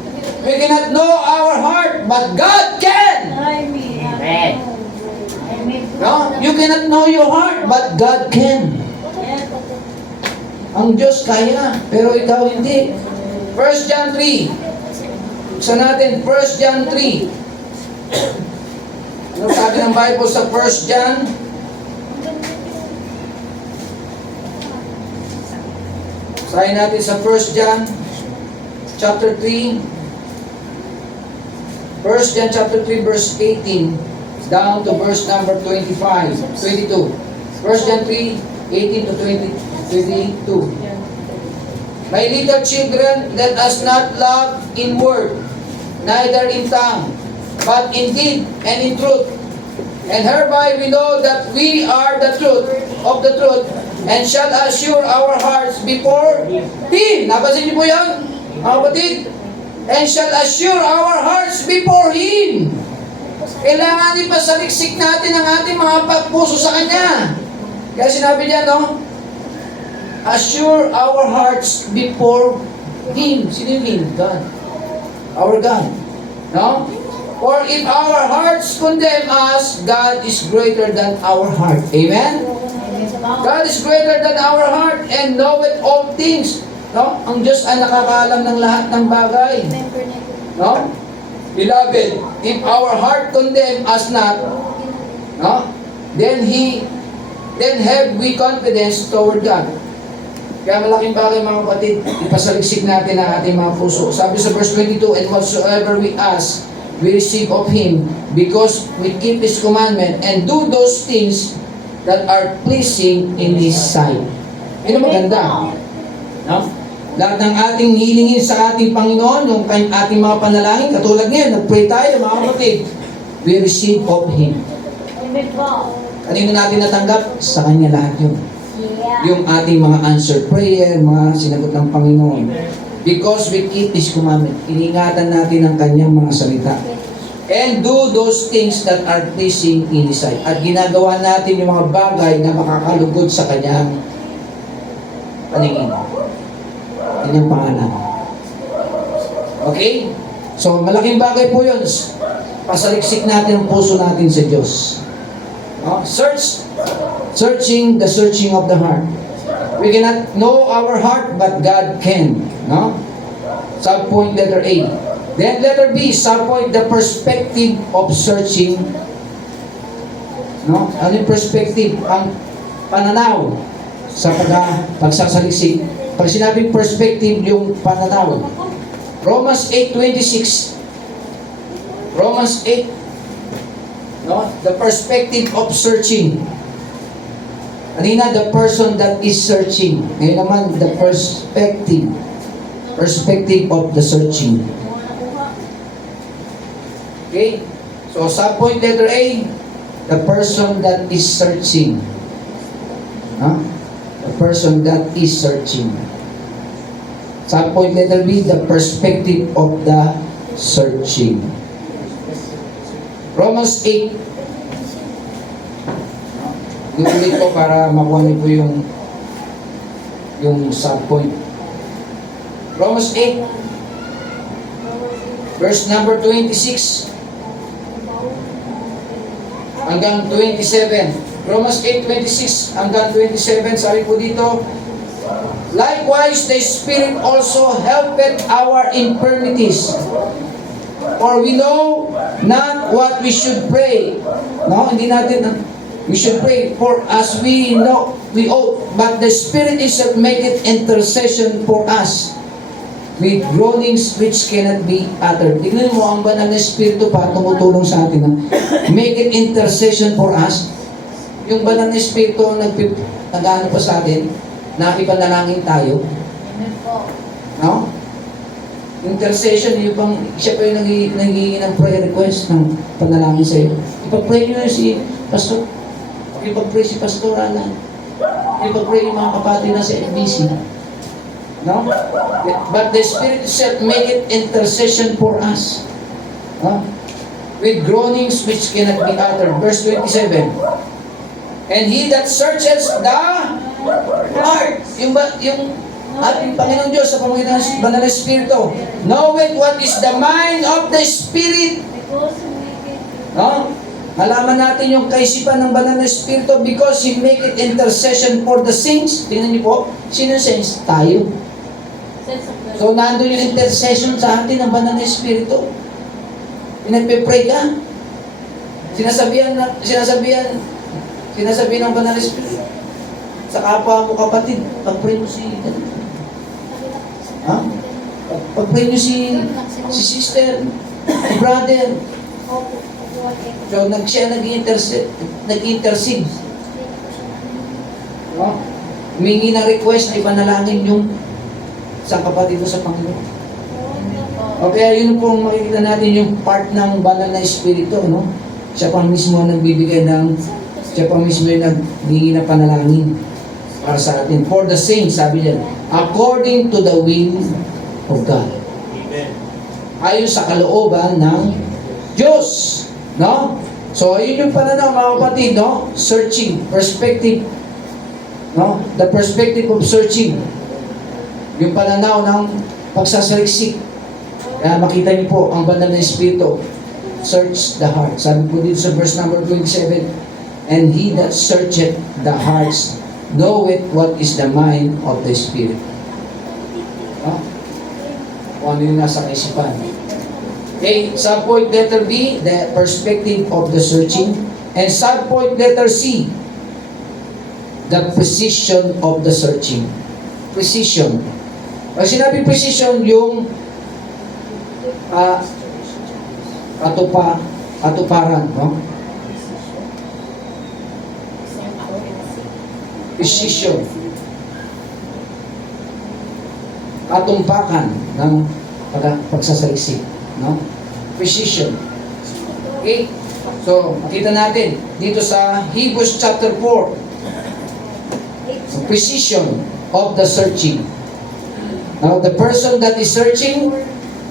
We cannot know our heart, but God can. Amen. No? You cannot know your heart, but God can. Ang Diyos kaya, pero ikaw hindi. 1 John 3. Buksan natin, 1 John 3. Ano sabi ng Bible sa 1 John? Basahin natin sa 1 John chapter 3. 1 John chapter 3 verse 18 down to verse number 22. 1 John 3, 18 to 22. My little children, let us not love in word, neither in tongue, but in deed and in truth. And hereby we know that we are the truth of the truth, and shall assure our hearts before Him. Napansin niyo po yan, mga kapatid? And shall assure our hearts before Him. Kailangan ipasaliksik natin ang ating mga puso sa Kanya. Kaya sinabi niya, no? Assure our hearts before Him. Sino yung Him? God. Our God. No? For if our hearts condemn us, God is greater than our heart. Amen? God is greater than our heart and knoweth all things. No? Ang Diyos ay nakakaalam ng lahat ng bagay. No? Beloved, if our heart condemn us not, no? Then have we confidence toward God. Kaya malaking bagay mga kapatid, ipasaliksik natin ang ating mga puso. Sabi sa verse 22, and whatsoever we ask, we receive of Him, because we keep His commandment and do those things that are pleasing in His sight. Yun ang maganda. No? Lahat ng ating hilingin sa ating Panginoon, yung ating mga panalangin, katulad ngayon, nag-pray tayo mga kapatid, we receive of Him. Kanino natin natanggap? Sa Kanya lahat yun. Yung ating mga answered prayer, mga sinagot ng Panginoon. Because we keep His commandment. Iningatan natin ang Kanyang mga salita. And do those things that are pleasing in His sight. At ginagawa natin yung mga bagay na makakalugod sa Kanyang paningin. Kanyang pangalan. Okay? So, malaking bagay po yun. Pasaliksik natin ang puso natin sa Diyos. No? Searching the searching of the heart. We cannot know our heart, but God can. No? Subpoint letter A. Then letter B, subpoint the perspective of searching. No? Ano yung perspective? Ang pananaw sa pagsasaliksik. Pag sinabing perspective, yung pananaw. Romans 8:26. Romans 8. No? The perspective of searching. Kanina, the person that is searching. Ngayon naman, the perspective. Perspective of the searching. Okay? So, subpoint letter A, the person that is searching. Huh? The person that is searching. Subpoint letter B, the perspective of the searching. Romans 8. Ulit ko para makuha niyo po yung subpoint. Romans 8, verse number 26 hanggang 27. Romans 8:26 hanggang 27, sabi po dito, likewise the Spirit also helpeth our infirmities, for we know not what we should pray. No, hindi natin We should pray for as we know, we ought, but the Spirit itself maketh intercession for us with groanings which cannot be uttered. Tingnan mo, ang banal na Espiritu pa tumutulong sa atin. Make it intercession for us. Yung banal na Espiritu ang nag-ano pa sa atin, na ipanalangin tayo. No? Intercession, yung pang, siya pa yung naghihingi ng prayer request ng panalangin sa iyo. Ipag-pray nyo si Pastor. Ipag-pray si Pastor Alan. Ipag-pray yung mga kapatid na sa FBC. No? But the Spirit itself make it intercession for us. No? With groanings which cannot be uttered. Verse 27. And He that searches the heart. Yung ating Panginoon Diyos sa pamamagitan ng Banal na Espiritu. Knowing what is the mind of the Spirit. No? Malaman natin yung kaisipan ng Banal na Espiritu because He make it intercession for the saints. Tingnan niyo po, sino yung saints? Tayo. So, nandun yung intercession sa atin ng Banal na Espiritu. Pinagpe-pray ka. Sinasabihan ng Banal na Espiritu. Sa kapwa mo kapatid, pag-pray mo si... Ha? Pag-pray nyo si sister, si brother. So, siya nag-intercede. No? Humingi ng request na ipanalangin yung sa kapatid mo sa Panginoon. O kaya yun po makikita natin yung part ng Banal na Espiritu, no? Siya pa mismo nagbibigay siya pa mismo yung naghingi ng panalangin para sa atin. For the saints, sabi niya, according to the will of God. Amen. Ayon sa kalooban ng Diyos. No? So, yun yung pananaw, mga kapatid, no? Searching, perspective. No? The perspective of searching. Yung pananaw ng pagsasaliksik. Kaya makita niyo po, ang Banal na Espiritu, search the heart. Sabi po dito sa verse number 27, and He that searcheth the hearts knoweth what is the mind of the Spirit. No? Kung ano yung nasa kaisipan. Okay, subpoint letter B, the perspective of the searching. And subpoint letter C, the precision of the searching. Precision. Pag sinabi precision, yung katuparan, no? Precision. Katumpakan ng pagsasaliksik, no? Precision. Okay? So, makita natin dito sa Hebrews chapter 4. The precision of the searching. Now, the person that is searching,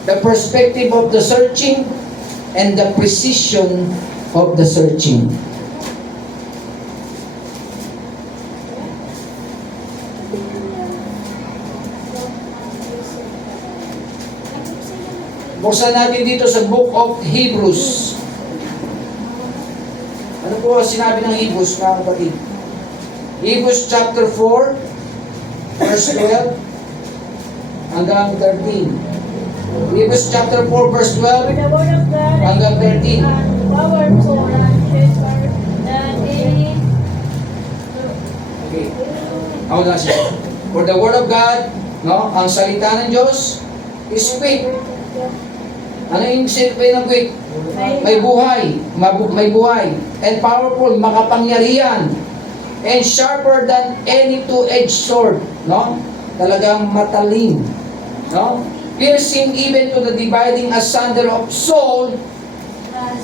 the perspective of the searching, and the precision of the searching. Buksan natin dito sa Book of Hebrews. Ano po sinabi ng Hebrews, mga kapatid? Hebrews chapter 4, verse 12 hanggang 13. Hebrews chapter 4, verse 12 For the word of God hanggang 13. powerful and sharper than any Okay. Ako na siya. For the word of God, no, ang salita ng Diyos is quick. Ano yung sabi ng quick? May buhay. May buhay. And powerful, makapangyarihan. And sharper than any two-edged sword. No? Talagang matalim. No? Piercing even to the dividing asunder of soul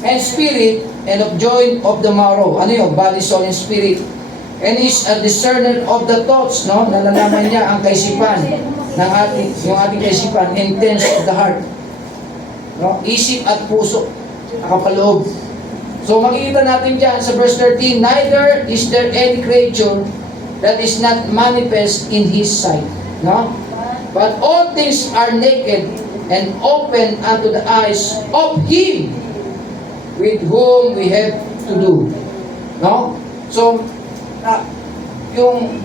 and spirit and of joint of the marrow. Ano yun? Body, soul, and spirit. And is a discerner of the thoughts. No? Nalalaman niya ang kaisipan ng yung ating kaisipan. Intents of the heart. No? Isip at puso. Nakapaloob. So makikita natin dyan sa verse 13, neither is there any creature that is not manifest in His sight. No? But all things are naked and open unto the eyes of Him with whom we have to do. No? So, yung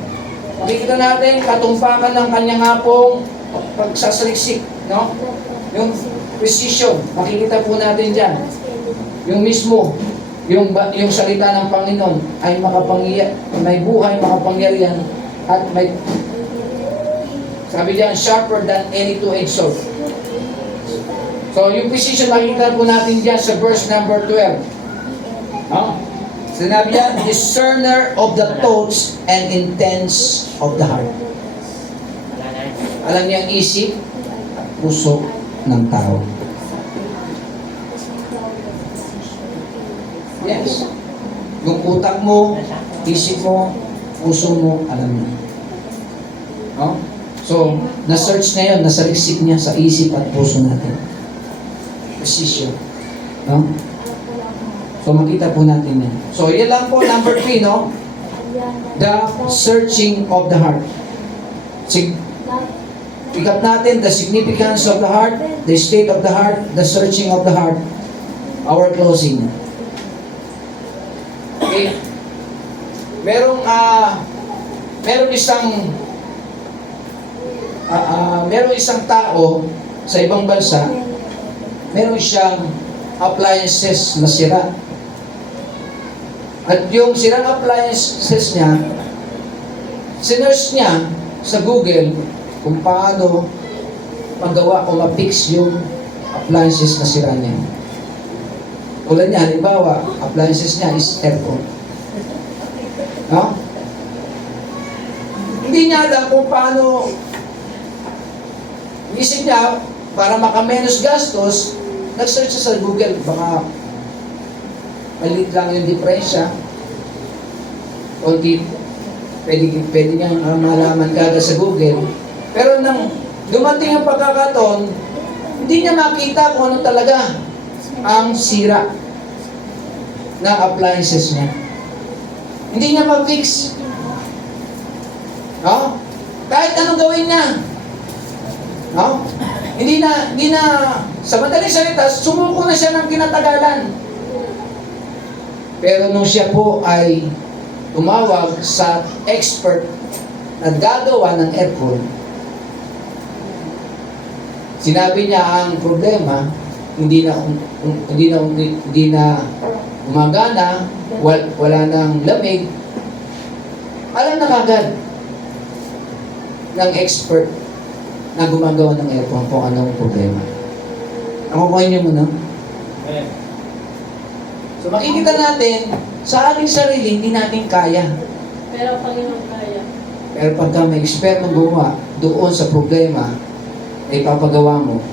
makikita natin katumpakan ng kanyang hapong pagsasaliksik. No? Yung precision, makikita po natin dyan. Yung mismo, yung salita ng Panginoon ay may buhay, makapangyarihan, at may, sabi diyan, sharper than any two-edged sword. So, yung precision, makikita po natin diyan sa verse number 12. No? Sinabi diyan, discerner of the thoughts and intents of the heart. Alam niya ang isip at puso ng tao. Yes. Yung utak mo, isip mo, puso mo, alam niya. No? So, na-search na yun, nasaliksik niya sa isip at puso natin. Precision. No? So, makita po natin yan. So, yan lang po, number 3, no? The searching of the heart. Pick up natin the significance of the heart, the state of the heart, the searching of the heart. Our closing. Okay. Merong isang tao sa ibang bansa, meron siyang appliances na sira. At yung sirang appliances niya, sinearch niya sa Google kung paano magawa o ma-fix yung appliances na sira niya. Tulad niya, halimbawa, appliances niya is aircon. No? Hindi niya alam kung paano, isip niya, para maka-menos gastos, nag-search siya sa Google, baka maliit lang yung diferensya, o di, pwede niya malaman kagad sa Google. Pero nang dumating ang pagkakataon, hindi niya makita kung ano talaga ang sira ng appliances niya. Hindi niya ma-fix. No? Kahit anong gawin niya. No? Hindi na, sa madaling salita, sumuko na siya ng kinatagalan. Pero nung siya po ay tumawag sa expert na gagawa ng aircon, sinabi niya ang problema, hindi na gumagana, wala nang lamig. Alam na kagad ng expert na gumagawa ng aircon kung anong problema. Nakukuha niyo muna. So makikita natin, sa ating sarili, hindi natin kaya. Pero Panginoon kaya. Pero pagka may expert na gumawa doon sa problema, ay papagawa mo,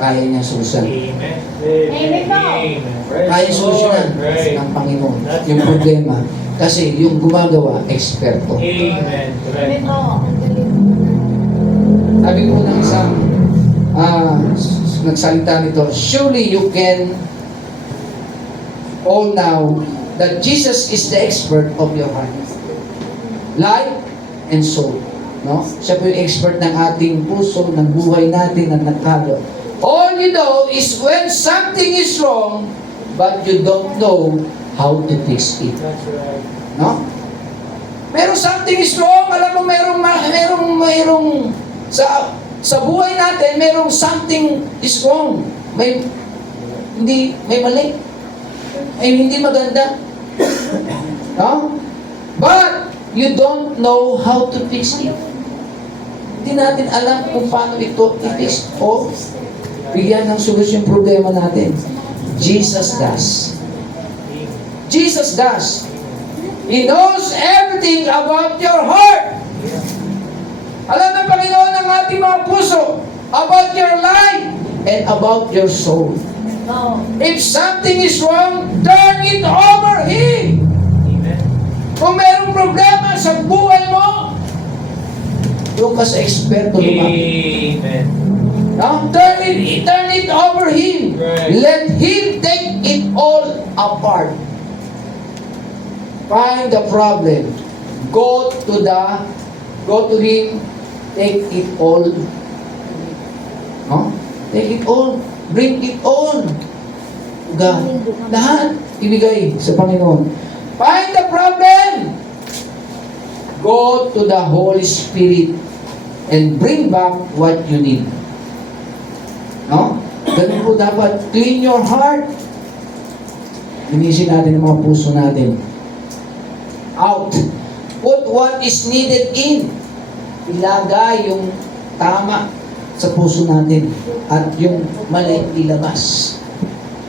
kaya niya solusyon. Amen. Amen po. Kaya solusyonan ng Panginoon yung problema. Kasi yung gumagawa, eksperto. Amen. Amen po. Sabi ko ng isang nagsalita nito, surely you can all know that Jesus is the expert of your heart, life and soul. No? Siya po yung expert ng ating puso, ng buhay natin, at nagkalo. All you know is when something is wrong, but you don't know how to fix it. That's right. No? Merong something is wrong, alam mo, merong sa buhay natin, merong something is wrong. May mali. Ay hindi maganda. No? But you don't know how to fix it. Hindi natin alam kung paano ito i-fix o bigyan ng solusyon problema natin. Jesus does. Jesus does. He knows everything about your heart. Alam ng Panginoon ang ating mga puso, about your life and about your soul. If something is wrong, turn it over Him. Amen. Kung mayroong problema sa buhay mo, doon ka sa eksperto lumapit. Amen. No? Turn it over Him. Right. Let Him take it all apart. Find the problem. Go to Him. Take it all. No? Take it all. Bring it all. Lahat ibigay sa Panginoon. Find the problem. Go to the Holy Spirit and bring back what you need. No? Ganun po dapat. Clean your heart. Linisin natin ang mga puso natin. Out. Put what is needed in. Ilagay yung tama sa puso natin at yung mali ilabas.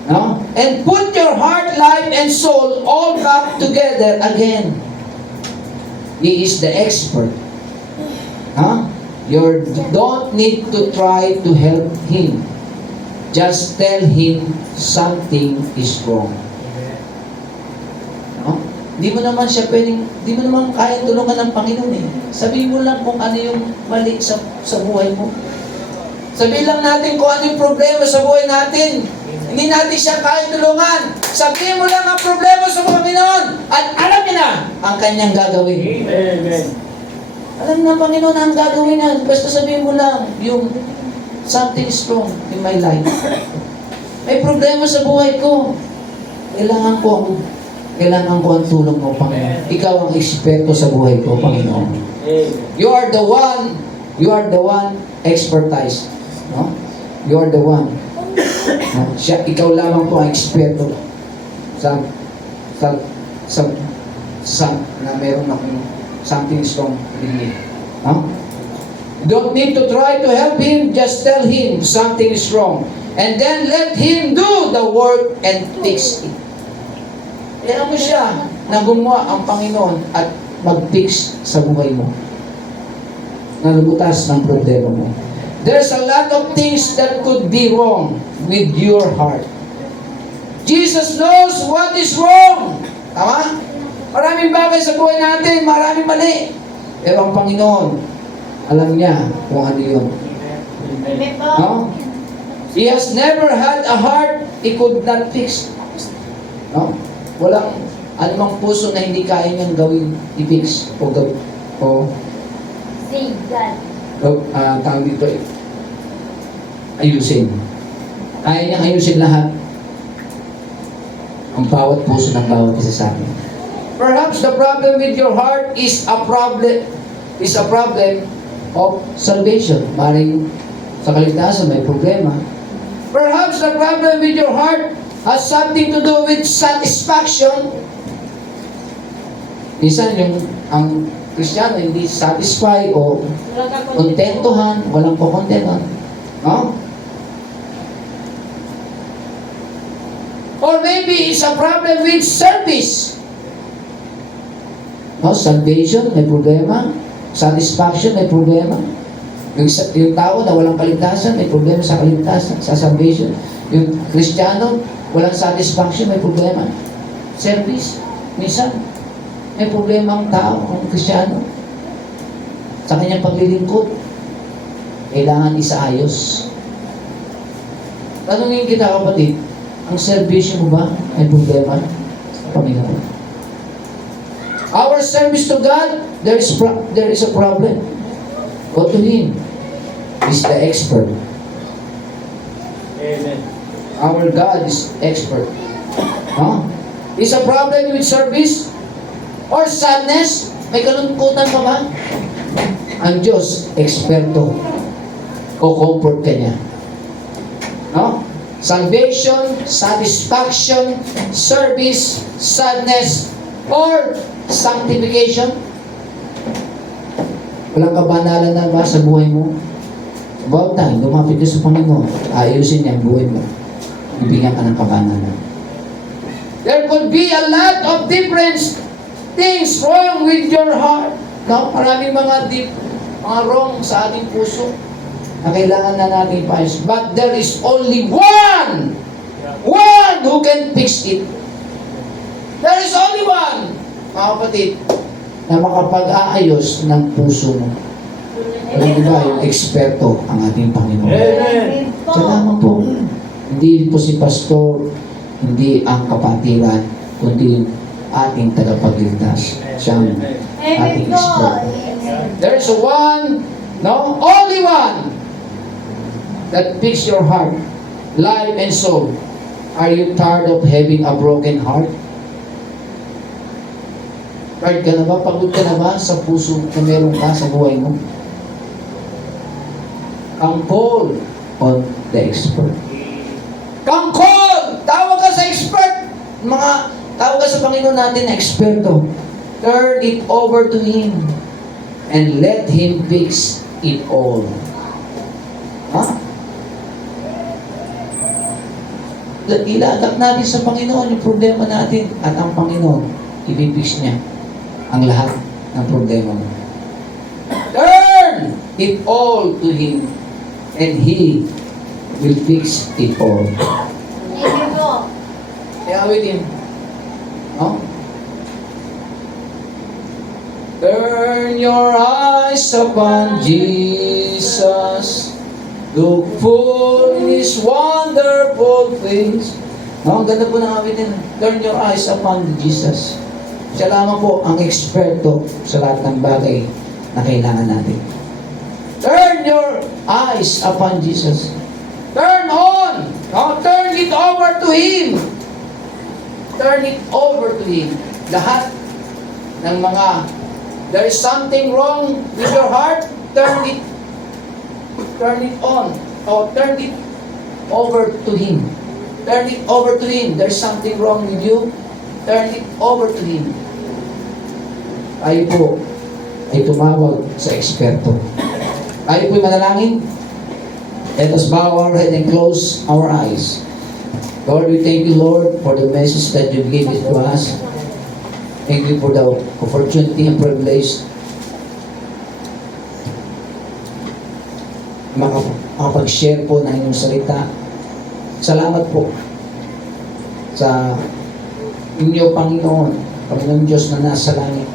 No? And put your heart, life, and soul all back together again. He is the expert. Huh? You don't need to try to help him. Just tell him something is wrong. No? Di mo naman siya pwedeng, di mo naman kaya tulungan ng Panginoon eh. Sabihin mo lang kung ano yung mali sa buhay mo. Sabihin lang natin kung ano yung problema sa buhay natin. Hindi natin siya kaya tulungan. Sabihin mo lang ang problema sa Panginoon at alam niya na ang kanyang gagawin. Amen. Alam na Panginoon ang gagawin niya. Basta sabihin mo lang yung something strong in my life. May problema sa buhay ko. Kailangan ko ang tulong mo, Panginoon. Ikaw ang eksperto sa buhay ko, Panginoon. You are the one expertise. No? You are the one. No? Ikaw lamang po ang eksperto sa na meron akong something strong in me. No? You don't need to try to help him, just tell him something is wrong. And then let him do the work and fix it. Kaya mo siya na gumawa ang Panginoon at mag-fix sa buhay mo. Nalulutas ng problema mo. There's a lot of things that could be wrong with your heart. Jesus knows what is wrong. Tama? Maraming bagay sa buhay natin, maraming mali. Pero ang Panginoon, alam niya kung ano yun. No? He has never had a heart he could not fix. No? Walang anumang puso na hindi kaya niyang gawin, i-fix o tawag dito ayusin. Kaya niyang ayusin lahat ang bawat puso ng bawat isa sa amin. Perhaps the problem with your heart is a problem of salvation. Maring sa kaligtasan may problema. Perhaps the problem with your heart has something to do with satisfaction. Minsan ang Kristiyano hindi satisfy o kontentuhan, walang kukontentuhan. No? Or maybe it's a problem with service. No, salvation, may problema. Satisfaction, may problema. Yung tao na walang kaligtasan, may problema sa kaligtasan, sa salvation. Yung Kristiyano, walang satisfaction, may problema. Service, minsan, may problema ang tao, ang Kristiyano. Sa kanyang paglilingkod, kailangan isaayos. Tanungin kita, kapatid, ang servisyo mo ba may problema? Panginoon. Our service to God, there is a problem. Go to Him. He's the expert. Amen. Our God is expert. Huh? Is a problem with service? Or sadness? May kalungkutan pa ba? Ang Diyos, eksperto. Ko-comfort ka niya. No? Salvation, satisfaction, service, sadness, or sanctification. Walang kabanalan na ba sa buhay mo? About time, lumapit ka sa Panginoon. Ayusin niya ang buhay mo. Bibigyan ka ng kabanalan. There could be a lot of different things wrong with your heart. No? Maraming mga wrong sa ating puso na kailangan na natin paayos. But there is only one who can fix it. There is only one, mga kapatid, na makapag-aayos ng puso mo. Alam mo ba, yung eksperto ang ating Panginoon. Amen. Salamat po. Hindi po si pastor, hindi ang kapatiran, kundi ating tagapagligtas. Siya ang ating eksperto. There is one, no? Only one that fix your heart, life, and soul. Are you tired of having a broken heart? Tired ka na ba? Pagod ka na ba sa puso na meron ka sa buhay mo? Come call on the expert. Come call! Tawag ka sa expert! mga tawag ka sa Panginoon natin na eksperto. Turn it over to Him and let Him fix it all. Ha? Ilagak natin sa Panginoon yung problema natin at ang Panginoon, ibibigis niya ang lahat ng problema mo. Turn it all to Him and He will fix it all. Thank you po. Kaya with Him. No? Turn your eyes upon Jesus. Look full in His wonderful face. No, ang ganda po ng awitin. Turn your eyes upon Jesus. Siya lamang po ang eksperto sa lahat ng bagay na kailangan natin. Turn your eyes upon Jesus. Turn on! No, turn it over to Him. Turn it over to Him. Lahat ng mga there is something wrong with your heart, turn it on. Or turn it over to Him. Turn it over to Him. There's something wrong with you. Turn it over to Him. Tayo po ay tumawag sa eksperto. Tayo po'y manalangin. Let us bow our head and close our eyes. Lord, we thank you, Lord, for the message that you gave it to us. Thank you for the opportunity and privilege makapag-share po ng inyong salita. Salamat po sa inyo, Panginoon, Panginoon Diyos na nasa langit.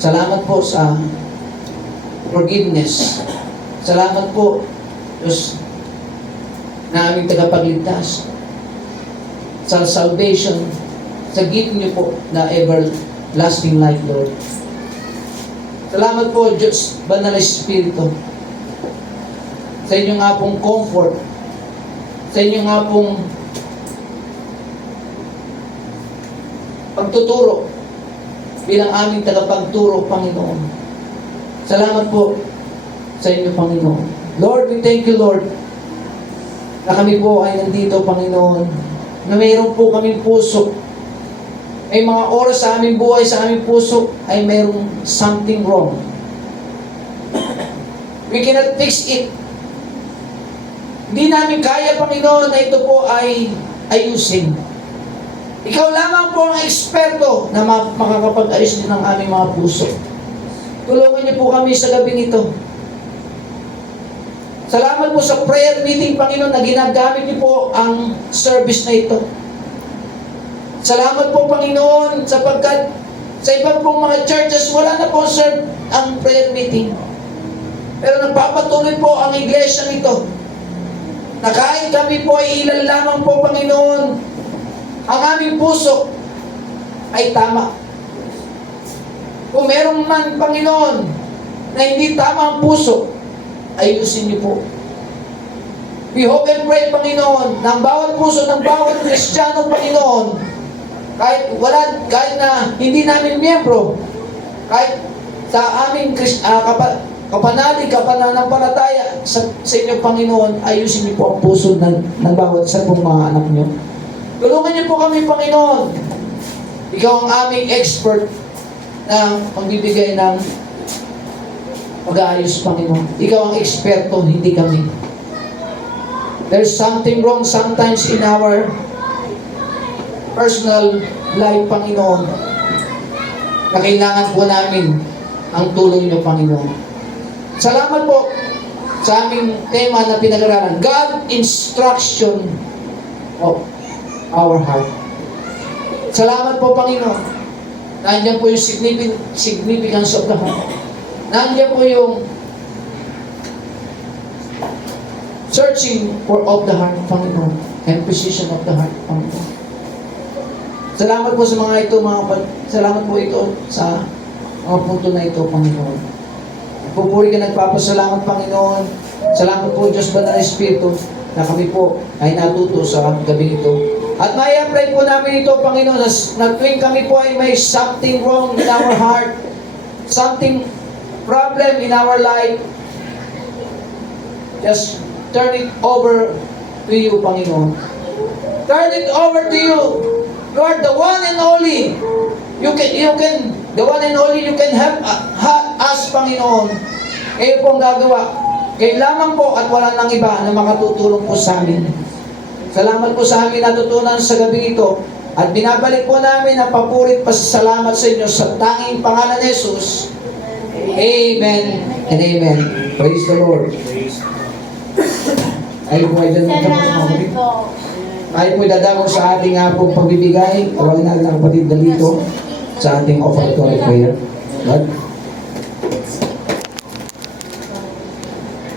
Salamat po sa forgiveness. Salamat po, Diyos, na aming tagapagligtas. Sa salvation, sa gift niyo po na everlasting life, Lord. Salamat po, Diyos, Banal Espiritu, sa inyo nga pong comfort, sa inyo nga pong pagtuturo bilang aming tagapagturo, Panginoon. Salamat po sa inyo, Panginoon. Lord, we thank you, Lord, na kami po ay nandito, Panginoon, na mayroon po kaming puso. May mga oras sa aming buhay, sa aming puso, ay mayroong something wrong. We cannot fix it. Hindi namin kaya, Panginoon, na ito po ay ayusin. Ikaw lamang po ang eksperto na makakapag-ayos din ng aming mga puso. Tulungan niyo po kami sa gabing ito. Salamat po sa prayer meeting, Panginoon, na ginagamit niyo po ang service na ito. Salamat po, Panginoon, sapagkat sa ibang pong mga churches, wala na po serve ang prayer meeting. Pero nagpapatuloy po ang iglesia nito. Na kahit kami po ay ilan lamang po, Panginoon, ang aming puso ay tama. Kung meron man, Panginoon, na hindi tama ang puso, ayusin niyo po. We hope and pray, Panginoon, na ang bawat puso ng bawat Kristiyano, Panginoon, kahit na hindi namin miyembro, kahit sa aming kapananampalataya sa inyo, Panginoon, ayusin niyo po ang puso ng bawat sa pong mga anak niyo. Tulungan niyo po kami, Panginoon. Ikaw ang aming expert na magbibigay ng pag-aayos, Panginoon. Ikaw ang eksperto, hindi kami. There's something wrong sometimes in our personal life, Panginoon, na kailangan po namin ang tulong niyo, Panginoon. Salamat po sa aming tema na pinag-aralan, God instruction of our heart. Salamat po, Panginoon. Nandiyan po yung significance of the heart. Nandiyan po yung searching of the heart, Panginoon, and precision of the heart, Panginoon. Salamat po sa mga ito, salamat po ito sa mga punto na ito, Panginoon. Pupuri ka, nagpapasalamat, Panginoon. Salamat po, Diyos Banal Espiritu, na kami po ay natuto sa gabi ito. At may apply po namin ito, Panginoon, na tuwing kami po ay may something wrong in our heart, something problem in our life, just turn it over to you, Panginoon. Turn it over to you. Lord, the one and only, the one and only you can help us, Panginoon. Kayo po ang gagawa. Kayo lamang po at wala nang iba na makatutulong po sa amin. Salamat po sa amin natutunan sa gabi ito. At binabalik po namin ang papurit pasasalamat sa inyo sa tanging pangalan ni Jesus. Amen and amen. Praise the Lord. Praise Ay po ay dyan Salamat po. ay po dadako sa ating pong pagbibigay. Tawagin natin ang kapatid na dito sa ating offertory prayer. Lord,